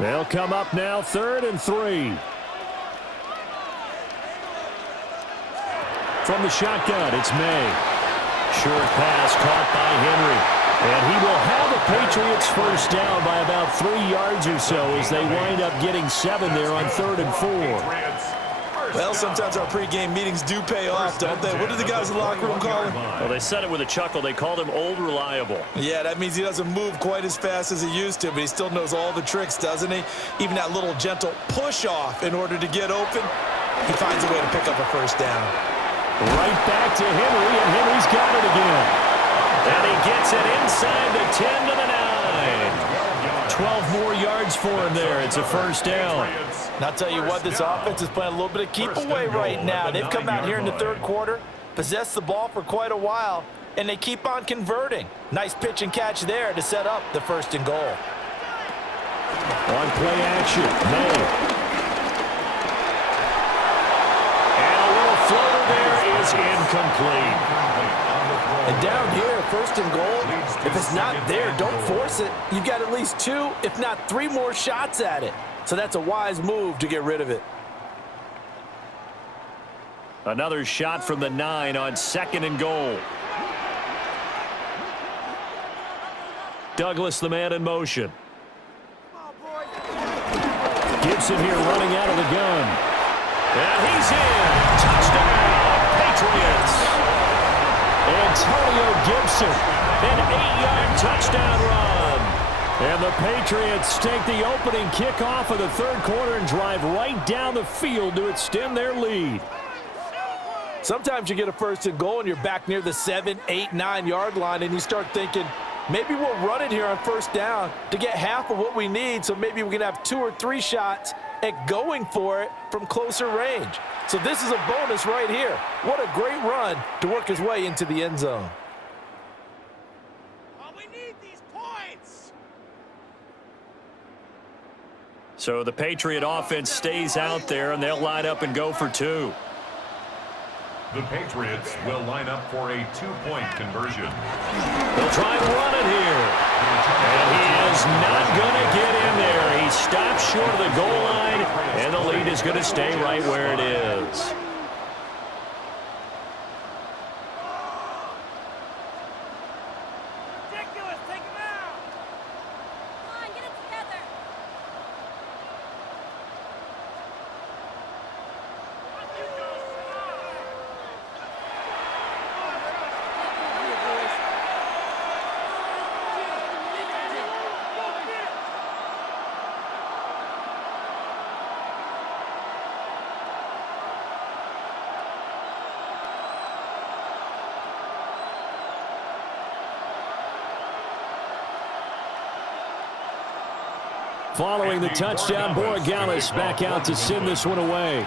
They'll come up now 3rd and 3. From the shotgun, it's May. Short pass caught by Henry. And he will have the Patriots first down by about 3 yards or so as they wind up getting 7 there on 3rd and 4. Well, sometimes our pregame meetings do pay off, don't they? What did the guys in the locker room call him? Well, they said it with a chuckle. They called him Old Reliable. Yeah, that means he doesn't move quite as fast as he used to, but he still knows all the tricks, doesn't he? Even that little gentle push-off in order to get open, he finds a way to pick up a first down. Right back to Henry, and Henry's got it again. And he gets it inside the 10 to the 9. 12 more yards for him there. It's a first down. And I'll tell you what, this offense is playing a little bit of keep away right now. They've come out here in the 3rd quarter, possessed the ball for quite a while, and they keep on converting. Nice pitch and catch there to set up the 1st and goal. On play action, May. And a little floater there is incomplete. And down here, 1st and goal, if it's not there, don't force it. You've got at least 2, if not 3 more shots at it. So that's a wise move to get rid of it. Another shot from the 9 on 2nd and goal. Douglas, the man in motion. Gibson here running out of the gun. And he's in. Touchdown, Patriots. Antonio Gibson, an 8-yard touchdown run. And the Patriots take the opening kickoff of the third quarter and drive right down the field to extend their lead. Sometimes you get a first and goal and you're back near the 7, 8, 9-yard line and you start thinking, maybe we'll run it here on first down to get half of what we need, so maybe we can have 2 or 3 shots at going for it from closer range. So this is a bonus right here. What a great run to work his way into the end zone. We need these points. So the Patriot offense stays out there, and they'll line up and go for 2. The Patriots will line up for a 2-point conversion. They'll try and run it here. And he is not going to get in there. He stops short of the goal line, and the lead is going to stay right where it is. Ridiculous. Take him out. Come on, get it together. Following the touchdown, Borregales back out to send this one away.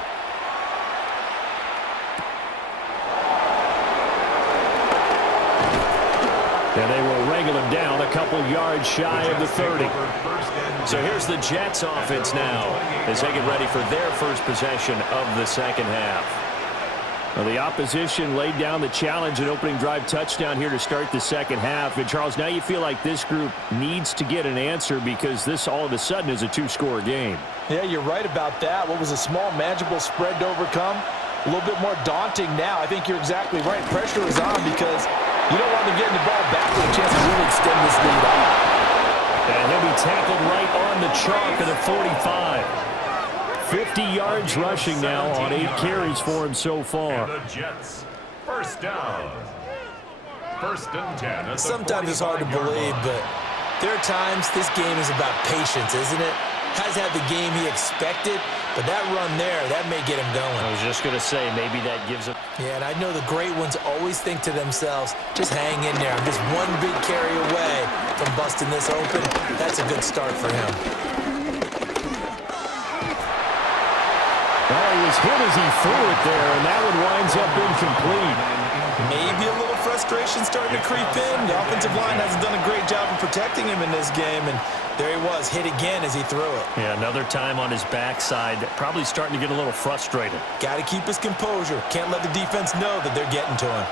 And they will wrangle him down a couple yards shy of the 30. So here's the Jets offense now as they get ready for their first possession of the second half. Well, the opposition laid down the challenge and opening drive touchdown here to start the second half. And, Charles, now you feel like this group needs to get an answer because this all of a sudden is a 2-score game. Yeah, you're right about that. What was a small, manageable spread to overcome? A little bit more daunting now. I think you're exactly right. Pressure is on because you don't want to get the ball back with a chance to really extend this lead out. And he'll be tackled right on the chalk at the 45. 50 yards rushing now on 8 carries for him so far. And the Jets, first down. First and 10. Sometimes it's hard to believe, but there are times this game is about patience, isn't it? Has had the game he expected, but that run there, that may get him going. I was just going to say, maybe that gives him. Yeah, and I know the great ones always think to themselves, just hang in there. I'm just one big carry away from busting this open. That's a good start for him. Well, he was hit as he threw it there, and that one winds up incomplete. Maybe a little frustration starting to creep in. The offensive line hasn't done a great job of protecting him in this game, and there he was, hit again as he threw it. Yeah, another time on his backside, probably starting to get a little frustrated. Got to keep his composure. Can't let the defense know that they're getting to him.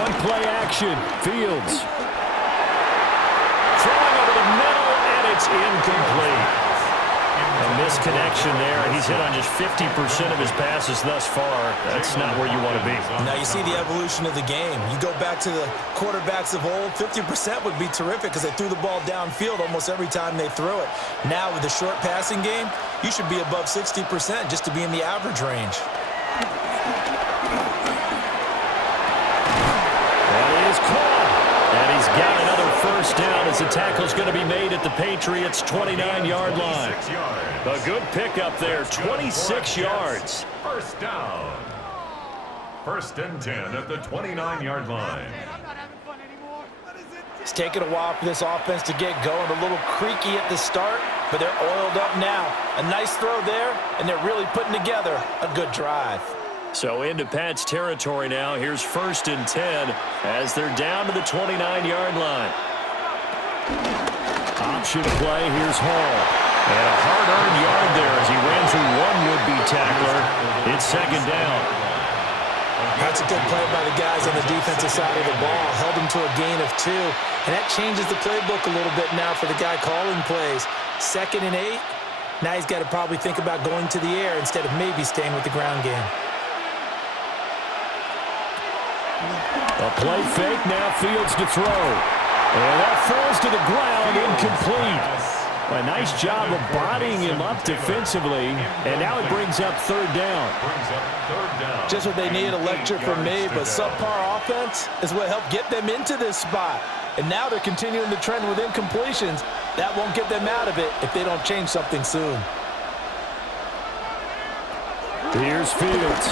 On play action, Fields. Throwing over the middle, and it's incomplete. A misconnection there. He's hit on just 50% of his passes thus far. That's not where you want to be. Now you see the evolution of the game. You go back to the quarterbacks of old, 50% would be terrific because they threw the ball downfield almost every time they threw it. Now with the short passing game, you should be above 60% just to be in the average range. That is caught. And he's got another first down as the tackle's going to be made at the Patriots' 29-yard line. A good pickup there, 26 yards. First down. First and 10 at the 29-yard line. It's taken a while for this offense to get going. A little creaky at the start, but they're oiled up now. A nice throw there, and they're really putting together a good drive. So into Pat's territory now. Here's first and 10 as they're down to the 29-yard line. Option play. Here's Hall. And a hard-earned yard there as he ran through one would-be tackler. It's second down. That's a good play by the guys on the defensive side of the ball. Held him to a gain of 2. And that changes the playbook a little bit now for the guy calling plays. Second and 8. Now he's got to probably think about going to the air instead of maybe staying with the ground game. A play fake, now Fields to throw. And that falls to the ground, incomplete. A nice job of bodying him up defensively, and now it brings up third down. Just what they need, a lecture from me, but subpar offense is what helped get them into this spot. And now they're continuing the trend with incompletions. That won't get them out of it if they don't change something soon. Here's Fields.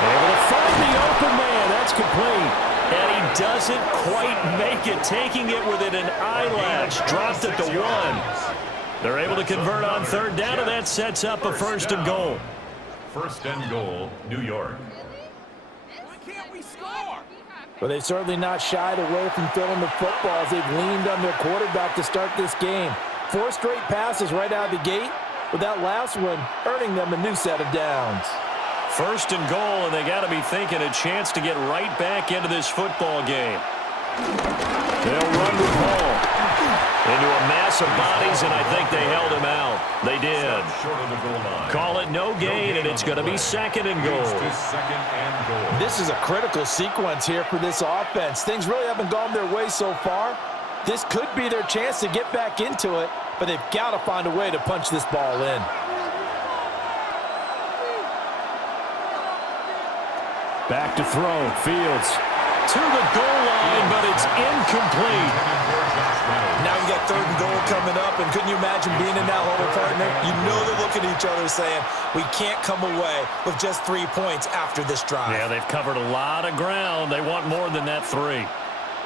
Able to find the open man. That's complete. And he doesn't quite make it, taking it within an eyelash. Dropped at the 1. They're able to convert on third down, and that sets up a first and goal. First and goal, New York. Why can't we score? But they've certainly not shied away from throwing the football as they've leaned on their quarterback to start this game. 4 straight passes right out of the gate, with that last one earning them a new set of downs. First and goal, and they got to be thinking a chance to get right back into this football game. They'll run with Hall into a mass of bodies, and I think they held him out. They did. Call it no gain, and it's going to be second and goal. This is a critical sequence here for this offense. Things really haven't gone their way so far. This could be their chance to get back into it, but they've got to find a way to punch this ball in. Back to throw. Fields to the goal line, but it's incomplete. Now you got third and goal coming up, and couldn't you imagine being in that hole, partner? You know they're looking at each other saying, we can't come away with just 3 points after this drive. Yeah, they've covered a lot of ground. They want more than that 3.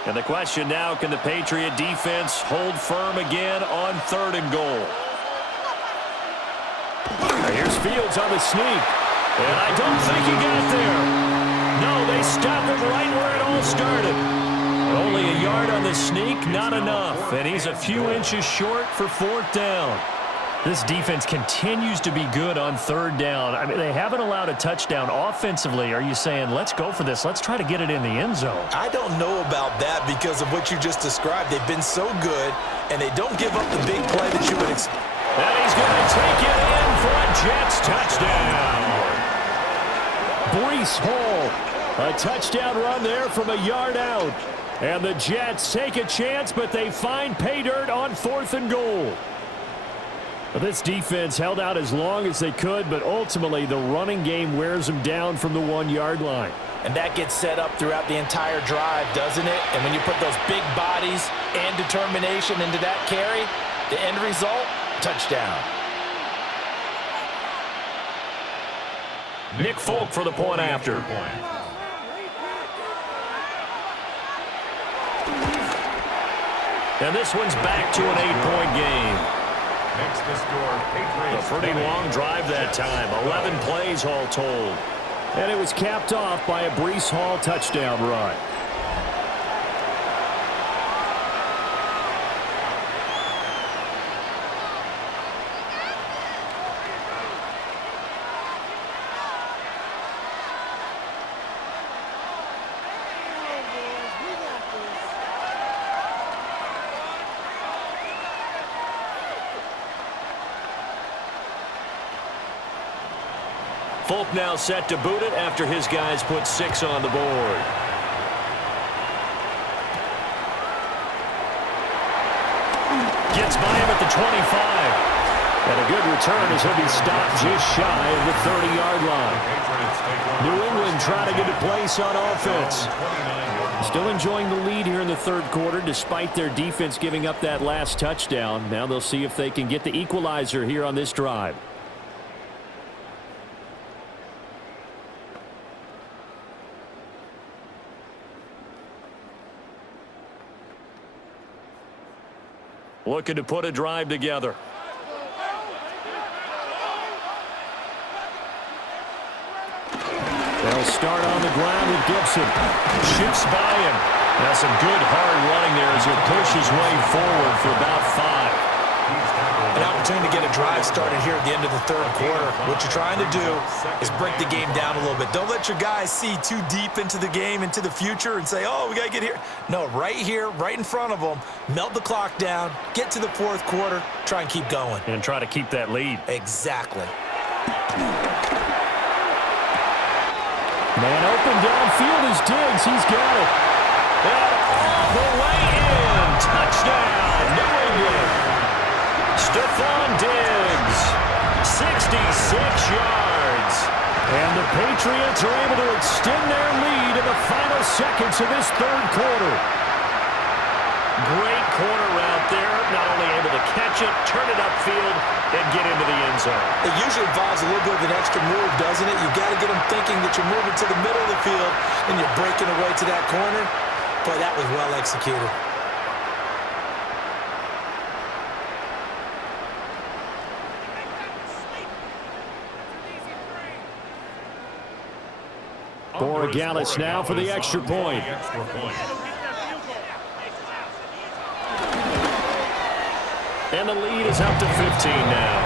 And the question now, can the Patriot defense hold firm again on third and goal? Now here's Fields on the sneak. And I don't think he got there. No, they stopped him right where it all started. Only a yard on the sneak, not enough. And he's a few inches short for fourth down. This defense continues to be good on third down. I mean, they haven't allowed a touchdown offensively. Are you saying, let's go for this? Let's try to get it in the end zone. I don't know about that because of what you just described. They've been so good, and they don't give up the big play that you would expect. And he's going to take it in for a Jets touchdown. Breece Hall, a touchdown run there from a yard out. And the Jets take a chance, but they find pay dirt on fourth and goal. But this defense held out as long as they could, but ultimately the running game wears them down from the 1 yard line. And that gets set up throughout the entire drive, doesn't it? And when you put those big bodies and determination into that carry, the end result, touchdown. Nick Folk for the point after. And this one's back to an 8-point game. Next to score, Patriots. A pretty long drive that time. 11 plays all told. And it was capped off by a Breece Hall touchdown run. Folk now set to boot it after his guys put 6 on the board. Gets by him at the 25. And a good return as he'll be stopped just shy of the 30-yard line. New England trying to get a place on offense. Still enjoying the lead here in the third quarter despite their defense giving up that last touchdown. Now they'll see if they can get the equalizer here on this drive. Looking to put a drive together. They'll start on the ground with Gibson. Shifts by him. That's some good hard running there as he'll push his way forward for about 5. An opportunity to get a drive started here at the end of the third quarter. What you're trying to do is break the game down a little bit. Don't let your guys see too deep into the game, into the future, and say, oh, we got to get here. No, right here, right in front of them, melt the clock down, get to the fourth quarter, try and keep going. And try to keep that lead. Exactly. Man open downfield is Diggs. He's got it. And all the way in. Touchdown, New England. Stephon Diggs, 66 yards. And the Patriots are able to extend their lead in the final seconds of this third quarter. Great corner route there. Not only able to catch it, turn it upfield, and get into the end zone. It usually involves a little bit of an extra move, doesn't it? You've got to get them thinking that you're moving to the middle of the field and you're breaking away to that corner. Boy, that was well executed. Borregales now for the extra point. And the lead is up to 15 now.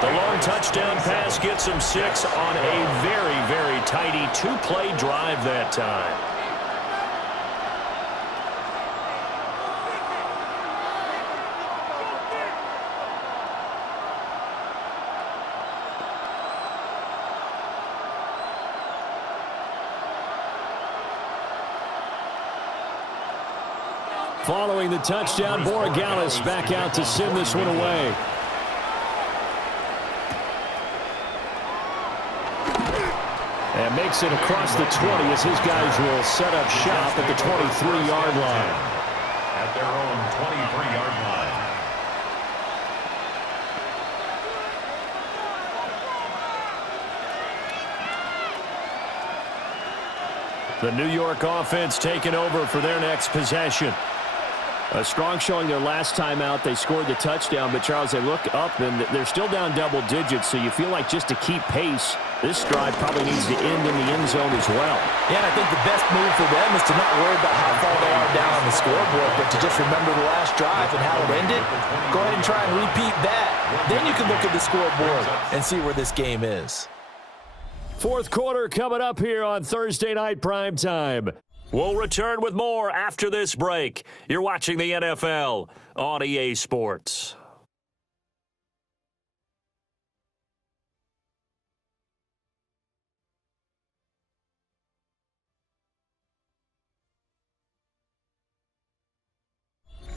The long touchdown pass gets them 6 on a very, very tidy two-play drive that time. Following the touchdown, Borregales back out to send this one away. And makes it across the 20 as his guys will set up shop at the 23-yard line. At their own 23-yard line. The New York offense taking over for their next possession. A strong showing their last time out. They scored the touchdown, but, Charles, they look up, and they're still down double digits, so you feel like just to keep pace, this drive probably needs to end in the end zone as well. Yeah, and I think the best move for them is to not worry about how far they are down on the scoreboard, but to just remember the last drive and how it ended. Go ahead and try and repeat that. Then you can look at the scoreboard and see where this game is. Fourth quarter coming up here on Thursday Night Prime Time. We'll return with more after this break. You're watching the NFL on EA Sports.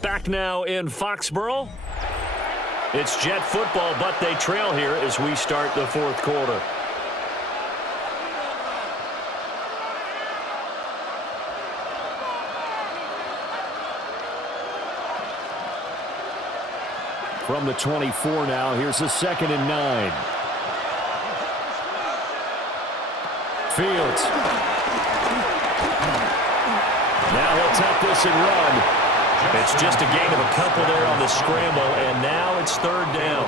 Back now in Foxborough. It's Jet football, but they trail here as we start the fourth quarter. From the 24 now, here's a 2nd and 9. Fields. Now he'll tap this and run. It's just a gain of a couple there on the scramble, and now it's 3rd down.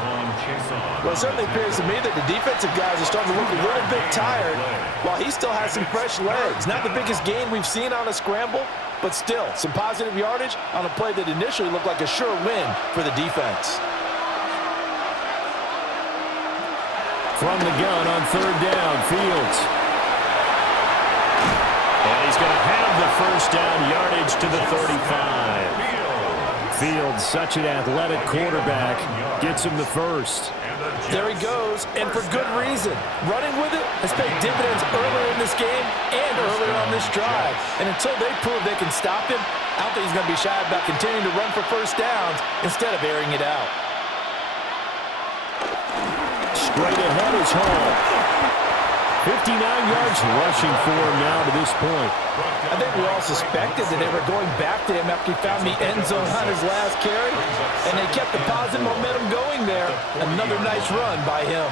Well, it certainly appears to me that the defensive guys are starting to look a little bit tired while he still has some fresh legs. Not the biggest gain we've seen on a scramble, but still some positive yardage on a play that initially looked like a sure win for the defense. From the gun on 3rd down, Fields. And he's going to have the 1st down, yardage to the 35. Fields, such an athletic quarterback, gets him the 1st. There he goes, and for good reason. Running with it has paid dividends earlier in this game and earlier on this drive. And until they prove they can stop him, I don't think he's going to be shy about continuing to run for 1st downs instead of airing it out. Straight ahead is Hall. 59 yards rushing for him now to this point. I think we all suspected that they were going back to him after he found the end zone on his last carry, and they kept the positive momentum going there. Another nice run by him.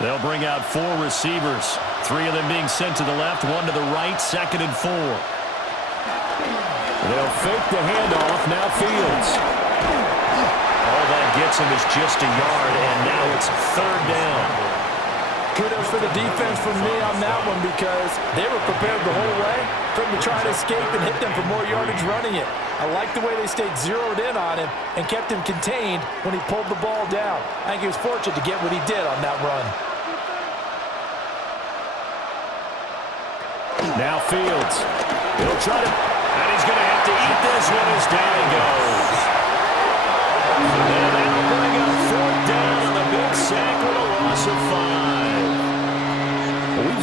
They'll bring out 4 receivers, 3 of them being sent to the left, 1 to the right, 2nd and 4. They'll fake the handoff, now Fields. All that gets him is just a yard, and now it's 3rd down. Kudos for the defense from me on that one because they were prepared the whole way for him to try to escape and hit them for more yardage running it. I like the way they stayed zeroed in on him and kept him contained when he pulled the ball down. I think he was fortunate to get what he did on that run. Now Fields. He'll try to, and he's going to have to eat this one as down he goes. And that'll bring up 4th down, a big sack with a loss of 5.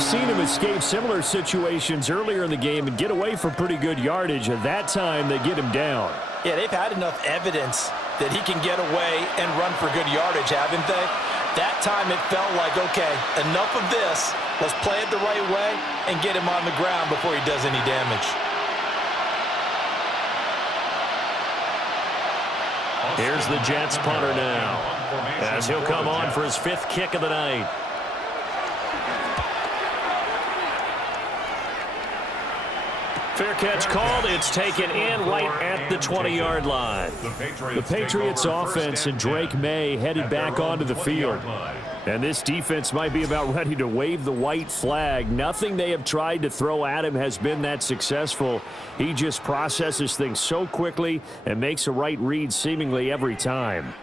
seen him escape similar situations earlier in the game and get away for pretty good yardage. At that time, they get him down. Yeah, they've had enough evidence that he can get away and run for good yardage, haven't they? That time it felt like, okay, enough of this. Let's play it the right way and get him on the ground before he does any damage. Here's the Jets punter now, as he'll come on for his 5th kick of the night. Fair catch called. It's taken in right at the 20-yard line. The Patriots offense and Drake May headed back onto the field. And this defense might be about ready to wave the white flag. Nothing they have tried to throw at him has been that successful. He just processes things so quickly and makes a right read seemingly every time.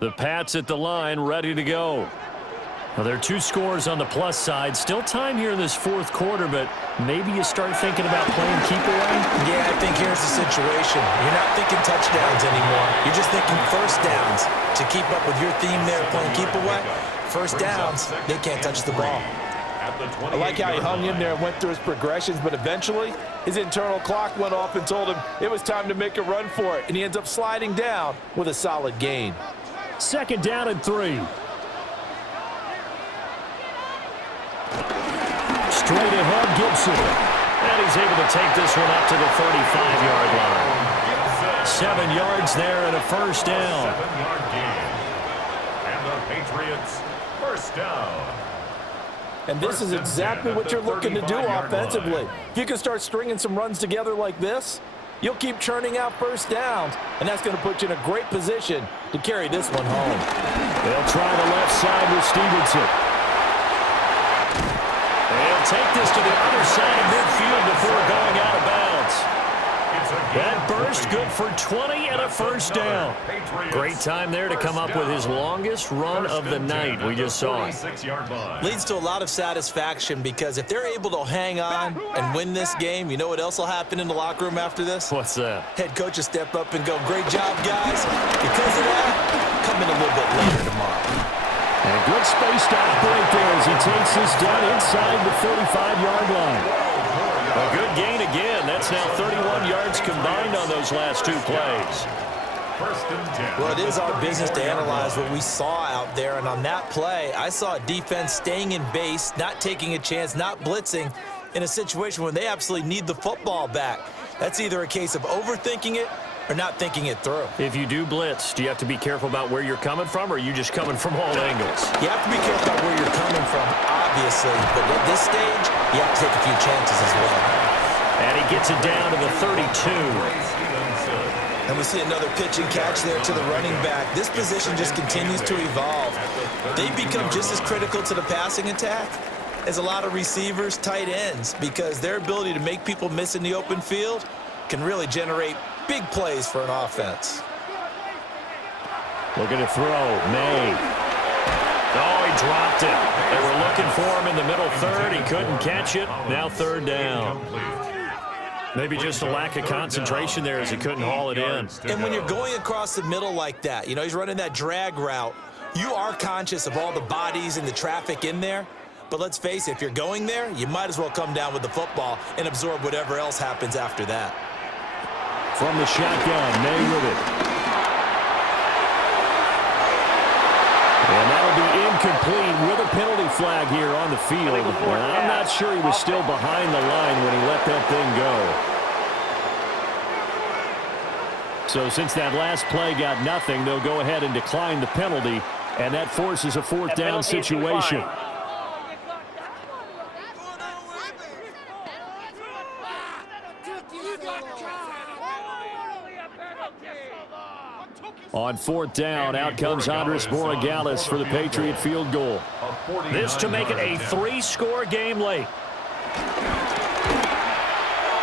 The Pats at the line, ready to go. Well, there are 2 scores on the plus side. Still time here in this 4th quarter, but maybe you start thinking about playing keep away? Yeah, I think here's the situation. You're not thinking touchdowns anymore. You're just thinking first downs. To keep up with your theme there, playing keep away, first downs, they can't touch the ball. I like how he hung in there and went through his progressions, but eventually his internal clock went off and told him it was time to make a run for it, and he ends up sliding down with a solid gain. 2nd down and 3. Straight ahead, Gibson. And he's able to take this one up to the 35-yard line. 7 yards there and a first down. 7-yard gain. And the Patriots first down. And this is exactly what you're looking to do offensively. If you can start stringing some runs together like this, you'll keep churning out first downs, and that's going to put you in a great position to carry this one home. They'll try the left side with Stevenson. They'll take this to the other side of midfield before going out of bounds. That burst good for 20 and a first down. Great time there to come up with his longest run of the night. We just saw it. Leads to a lot of satisfaction because if they're able to hang on and win this game, you know what else will happen in the locker room after this? What's that? Head coach will step up and go, great job, guys. Because of that, come in a little bit later tomorrow. And good space to operate there as he takes this down inside the 35-yard line. A good gain again. That's now 31 yards combined on those last 2 plays. Well, it is our business to analyze what we saw out there. And on that play, I saw a defense staying in base, not taking a chance, not blitzing in a situation when they absolutely need the football back. That's either a case of overthinking it or not thinking it through. If you do blitz, do you have to be careful about where you're coming from, or are you just coming from all angles? You have to be careful about where you're coming from, obviously. But at this stage, you have to take a few chances as well. And he gets it down to the 32. And we see another pitch and catch there to the running back. This position just continues to evolve. They become just as critical to the passing attack as a lot of receivers, tight ends, because their ability to make people miss in the open field can really generate big plays for an offense. Looking to throw. May. Oh, he dropped it. They were looking for him in the middle third. He couldn't catch it. Now 3rd down. Maybe just a lack of concentration there as he couldn't haul it in. And when you're going across the middle like that, you know, he's running that drag route, you are conscious of all the bodies and the traffic in there. But let's face it, if you're going there, you might as well come down with the football and absorb whatever else happens after that. From the shotgun, May with it. And that'll be incomplete with a penalty flag here on the field. And I'm not sure he was still behind the line when he let that thing go. So since that last play got nothing, they'll go ahead and decline the penalty, and that forces a 4th down situation. On 4th down, out comes Andres Borregales for the Patriot field goal. This to make it a 3-score game late.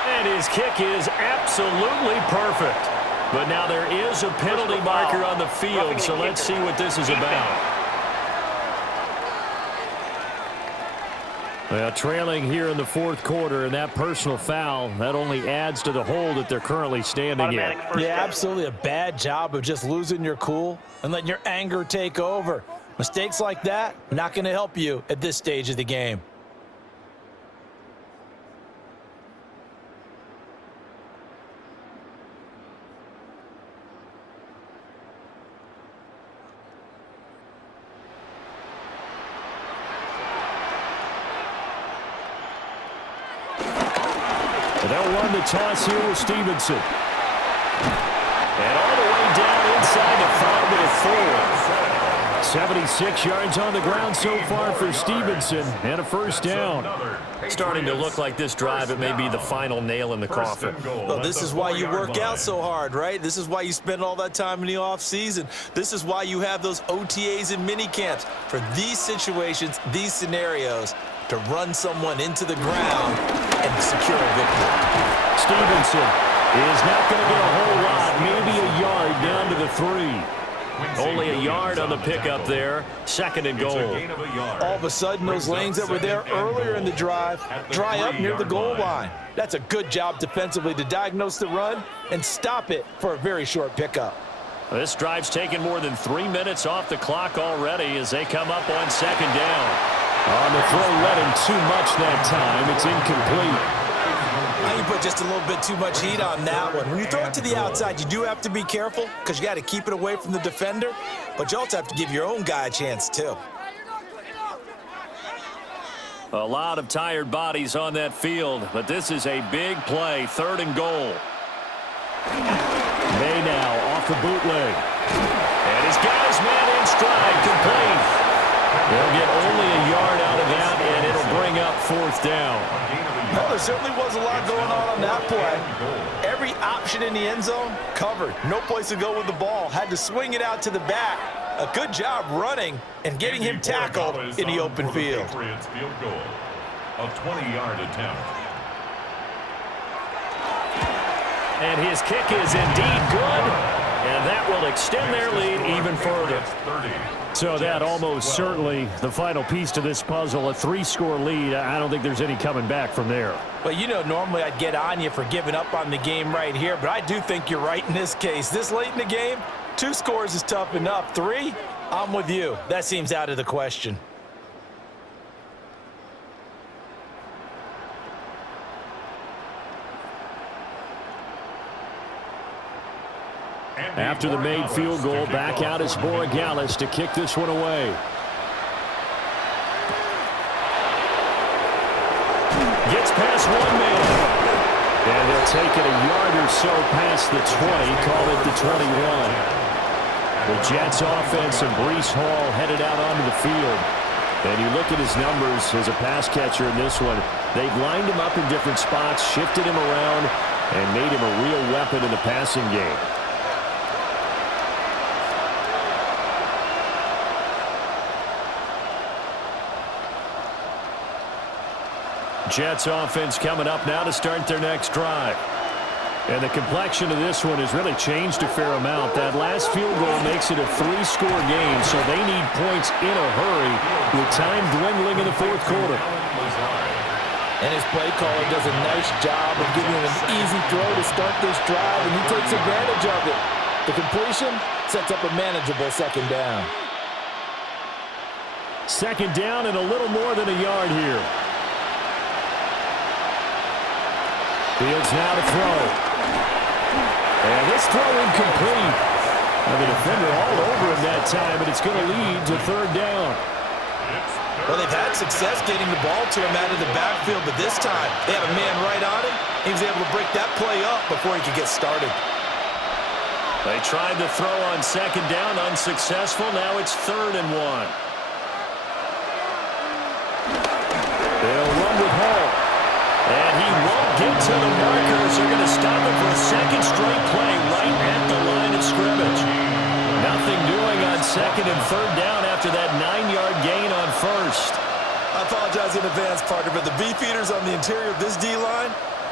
And his kick is absolutely perfect. But now there is a penalty marker on the field, so let's see what this is about. Well, trailing here in the fourth quarter, and that personal foul, that only adds to the hole that they're currently standing in. Yeah, absolutely a bad job of just losing your cool and letting your anger take over. Mistakes like that, not going to help you at this stage of the game. They'll run the toss here with Stevenson. And all the way down inside the 5 to 4. 76 yards on the ground so far for Stevenson, and a first down. Starting to look like this drive, it may be the final nail in the coffin. Well, this is why you work out so hard, right? This is why you spend all that time in the offseason. This is why you have those OTAs and mini camps for these situations, these scenarios, to run someone into the ground and secure a victory. Stevenson is not going to get a whole lot, maybe a yard down to the 3. Only a yard on the pickup there, 2nd and goal. All of a sudden, those lanes that were there earlier in the drive dry up near the goal line. That's a good job defensively to diagnose the run and stop it for a very short pickup. This drive's taken more than 3 minutes off the clock already as they come up on 2nd down. On the throw, led him too much that time. It's incomplete. Now you put just a little bit too much heat on that one. When you throw it to the outside, you do have to be careful because you got to keep it away from the defender, but you also have to give your own guy a chance too. A lot of tired bodies on that field, but this is a big play, 3rd and goal. May now off the bootleg. And he's got his man in stride, complete. They'll get only a yard out of that, and it'll bring up 4th down. Well, there certainly was a lot going on that play. Every option in the end zone covered. No place to go with the ball. Had to swing it out to the back. A good job running and getting him tackled in the open field. Patriots field goal. A 20-yard attempt. And his kick is indeed good, and that will extend their lead even further. So that almost certainly the final piece to this puzzle, a 3-score lead. I don't think there's any coming back from there. Well, you know, normally I'd get on you for giving up on the game right here, but I do think you're right in this case. This late in the game, 2 scores is tough enough. 3, I'm with you. That seems out of the question. After the made field goal, back out is Borregales to kick this one away. Gets past one man. And they'll take it a yard or so past the 20, call it the 21. The Jets offense and Breece Hall headed out onto the field. And you look at his numbers as a pass catcher in this one. They've lined him up in different spots, shifted him around, and made him a real weapon in the passing game. Jets offense coming up now to start their next drive. And the complexion of this one has really changed a fair amount. That last field goal makes it a 3-score game, so they need points in a hurry with time dwindling in the fourth quarter. And his play caller does a nice job of giving him an easy throw to start this drive, and he takes advantage of it. The completion sets up a manageable 2nd down. 2nd down and a little more than a yard here. Fields now to throw. And this throw incomplete. And the defender all over him that time, but it's going to lead to 3rd down. Well, they've had success getting the ball to him out of the backfield, but this time they had a man right on him. He was able to break that play up before he could get started. They tried to throw on 2nd down, unsuccessful. Now it's 3rd and 1. They'll run with Hall. And he won't get to the markers. They're going to stop him for a 2nd straight play right at the line of scrimmage. Nothing doing on 2nd and 3rd down after that 9-yard gain on 1st. I apologize in advance, partner, but the beefeaters on the interior of this D-line,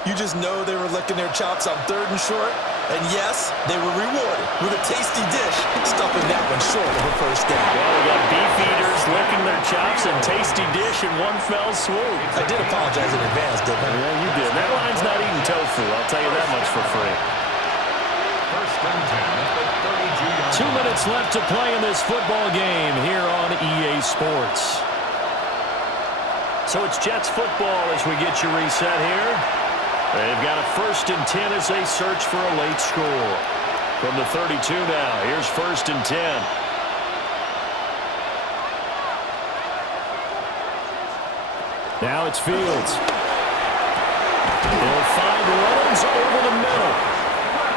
You just know they were licking their chops on 3rd and short. And yes, they were rewarded with a tasty dish, stuffing that one short of a first down. Well, we got beef eaters licking their chops and tasty dish in one fell swoop. I did apologize in advance, didn't I? Yeah, you did. That line's not eating tofu. I'll tell you that much for free. First and 10 at the 32-yard 2 minutes left to play in this football game here on EA Sports. So it's Jets football as we get you reset here. They've got a 1st and 10 as they search for a late score. From the 32 now, here's 1st and 10. Now it's Fields. He'll find Reynolds over the middle.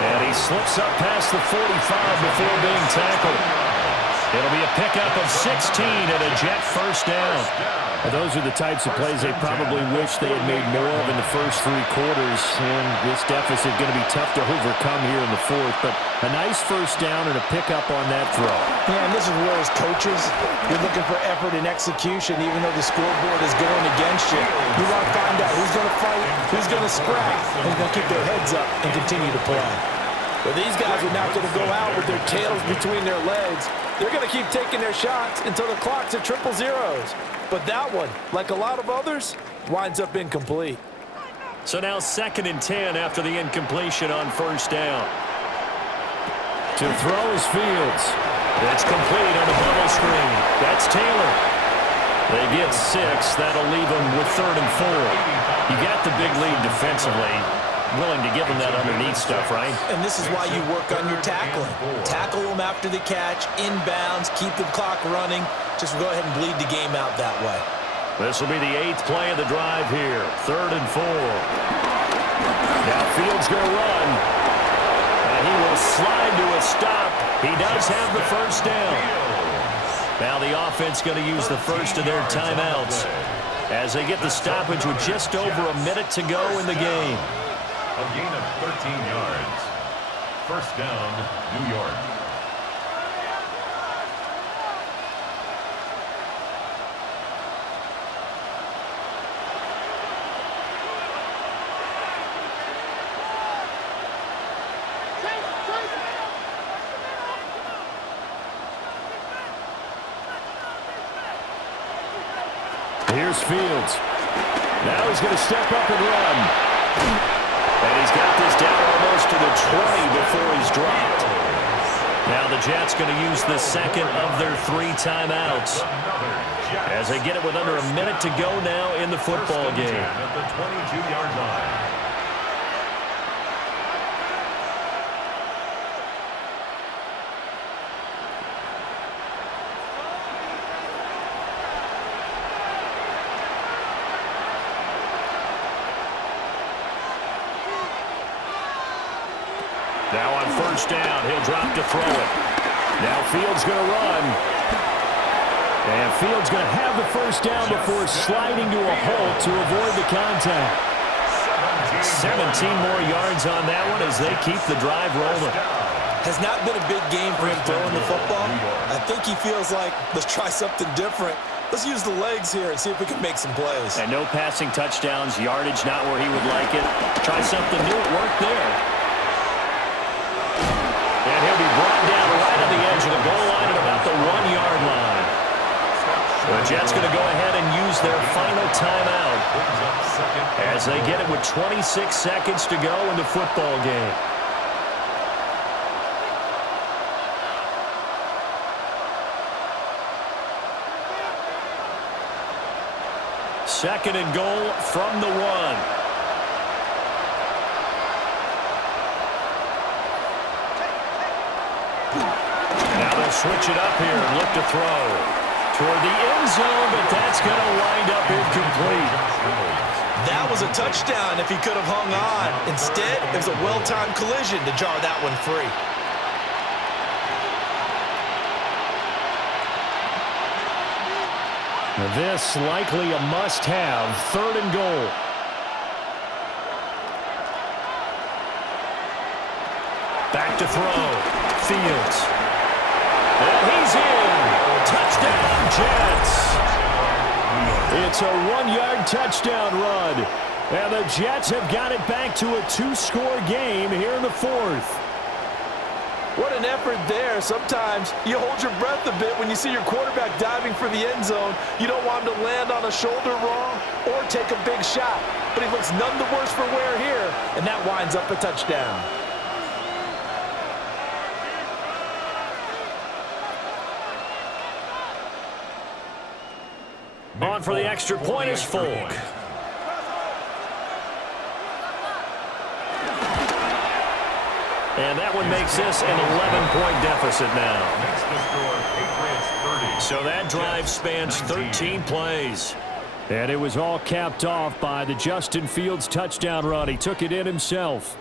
And he slips up past the 45 before being tackled. It'll be a pickup of 16 and a Jet first down. Well, those are the types of plays they probably wish they had made more of in the first 3 quarters. And this deficit going to be tough to overcome here in the 4th. But a nice first down and a pickup on that throw. Yeah, and this is where as coaches, you're looking for effort and execution, even though the scoreboard is going against you. You want to find out who's going to fight, who's going to scrap, and who's going to keep their heads up and continue to play. Well, these guys are not going to go out with their tails between their legs. They're going to keep taking their shots until the clock's at 000. But that one, like a lot of others, winds up incomplete. So now 2nd and 10 after the incompletion on first down. To throw is Fields. It's complete on the bubble screen. That's Taylor. They get 6. That'll leave them with 3rd and 4. You got the big lead defensively. Willing to give them that underneath stuff, right? And this is why you work on your tackling. Tackle them after the catch, inbounds, keep the clock running. Just go ahead and bleed the game out that way. This will be the 8th play of the drive here. 3rd and 4. Now Fields going to run. And he will slide to a stop. He does have the first down. Now the offense going to use the first of their timeouts as they get the stoppage with just over a minute to go in the game. A gain of 13 yards. First down, New York. Here's Fields. Now he's going to step up and run. And he's got this down almost to the 20 before he's dropped. Now the Jets going to use the 2nd of their 3 timeouts as they get it with under a minute to go now in the football game. At the 22-yard line. Now on first down, he'll drop to throw it. Now Fields going to run. And Fields going to have the first down before sliding to a halt to avoid the contact. 17 more yards on that one as they keep the drive rolling. Has not been a big game for him throwing the football. I think he feels like, let's try something different. Let's use the legs here and see if we can make some plays. And no passing touchdowns, yardage not where he would like it. Try something new, it worked there. And he'll be brought down right on the edge of the goal line at about the 1-yard line. The Jets going to go ahead and use their final timeout as they get it with 26 seconds to go in the football game. Second and goal from the 1. Now they'll switch it up here and look to throw toward the end zone, but that's going to wind up incomplete. That was a touchdown if he could have hung on. Instead, it was a well-timed collision to jar that one free. Now this likely a must-have, 3rd and goal. Back to throw. Fields. And he's in. Touchdown, Jets. It's a 1-yard touchdown run. And the Jets have got it back to a 2-score game here in the fourth. What an effort there. Sometimes you hold your breath a bit when you see your quarterback diving for the end zone. You don't want him to land on a shoulder wrong or take a big shot. But he looks none the worse for wear here, and that winds up a touchdown. On for the extra point is Folk. And that one makes this an 11-point deficit now. So that drive spans 13 plays. And it was all capped off by the Justin Fields touchdown run. He took it in himself.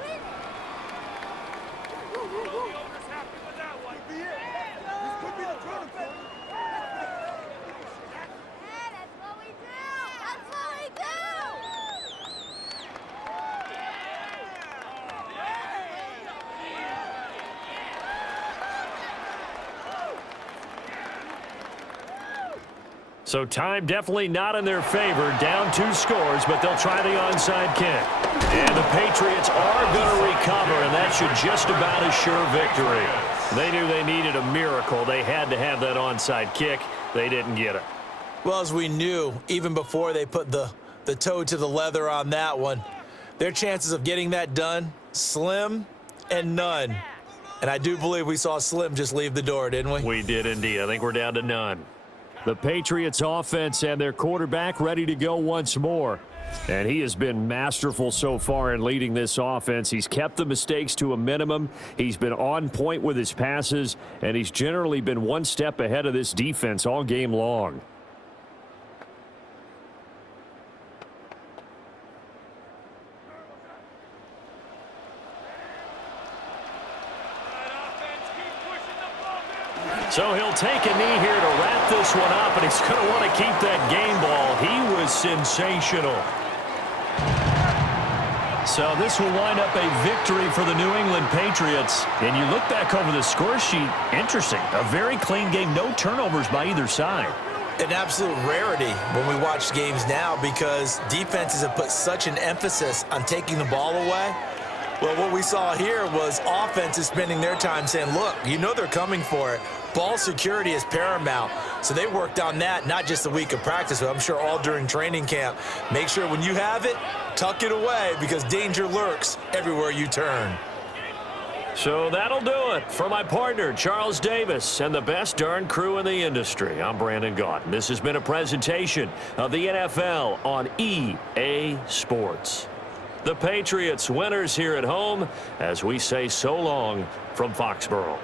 So time definitely not in their favor. Down 2 scores, but they'll try the onside kick. And the Patriots are going to recover, and that should just about assure victory. They knew they needed a miracle. They had to have that onside kick. They didn't get it. Well, as we knew, even before they put the toe to the leather on that one, their chances of getting that done, slim and none. And I do believe we saw Slim just leave the door, didn't we? We did indeed. I think we're down to none. The Patriots offense and their quarterback ready to go once more. And he has been masterful so far in leading this offense. He's kept the mistakes to a minimum. He's been on point with his passes, and he's generally been one step ahead of this defense all game long. So he'll take a knee here to wrap this one up, and he's going to want to keep that game ball. He was sensational. So this will wind up a victory for the New England Patriots. And you look back over the score sheet, interesting. A very clean game, no turnovers by either side. An absolute rarity when we watch games now because defenses have put such an emphasis on taking the ball away. Well, what we saw here was offenses spending their time saying, look, you know they're coming for it. Ball security is paramount. So they worked on that, not just a week of practice, but I'm sure all during training camp. Make sure when you have it, tuck it away because danger lurks everywhere you turn. So that'll do it for my partner, Charles Davis, and the best darn crew in the industry. I'm Brandon Gaunt. This has been a presentation of the NFL on EA Sports. The Patriots winners here at home as we say so long from Foxborough.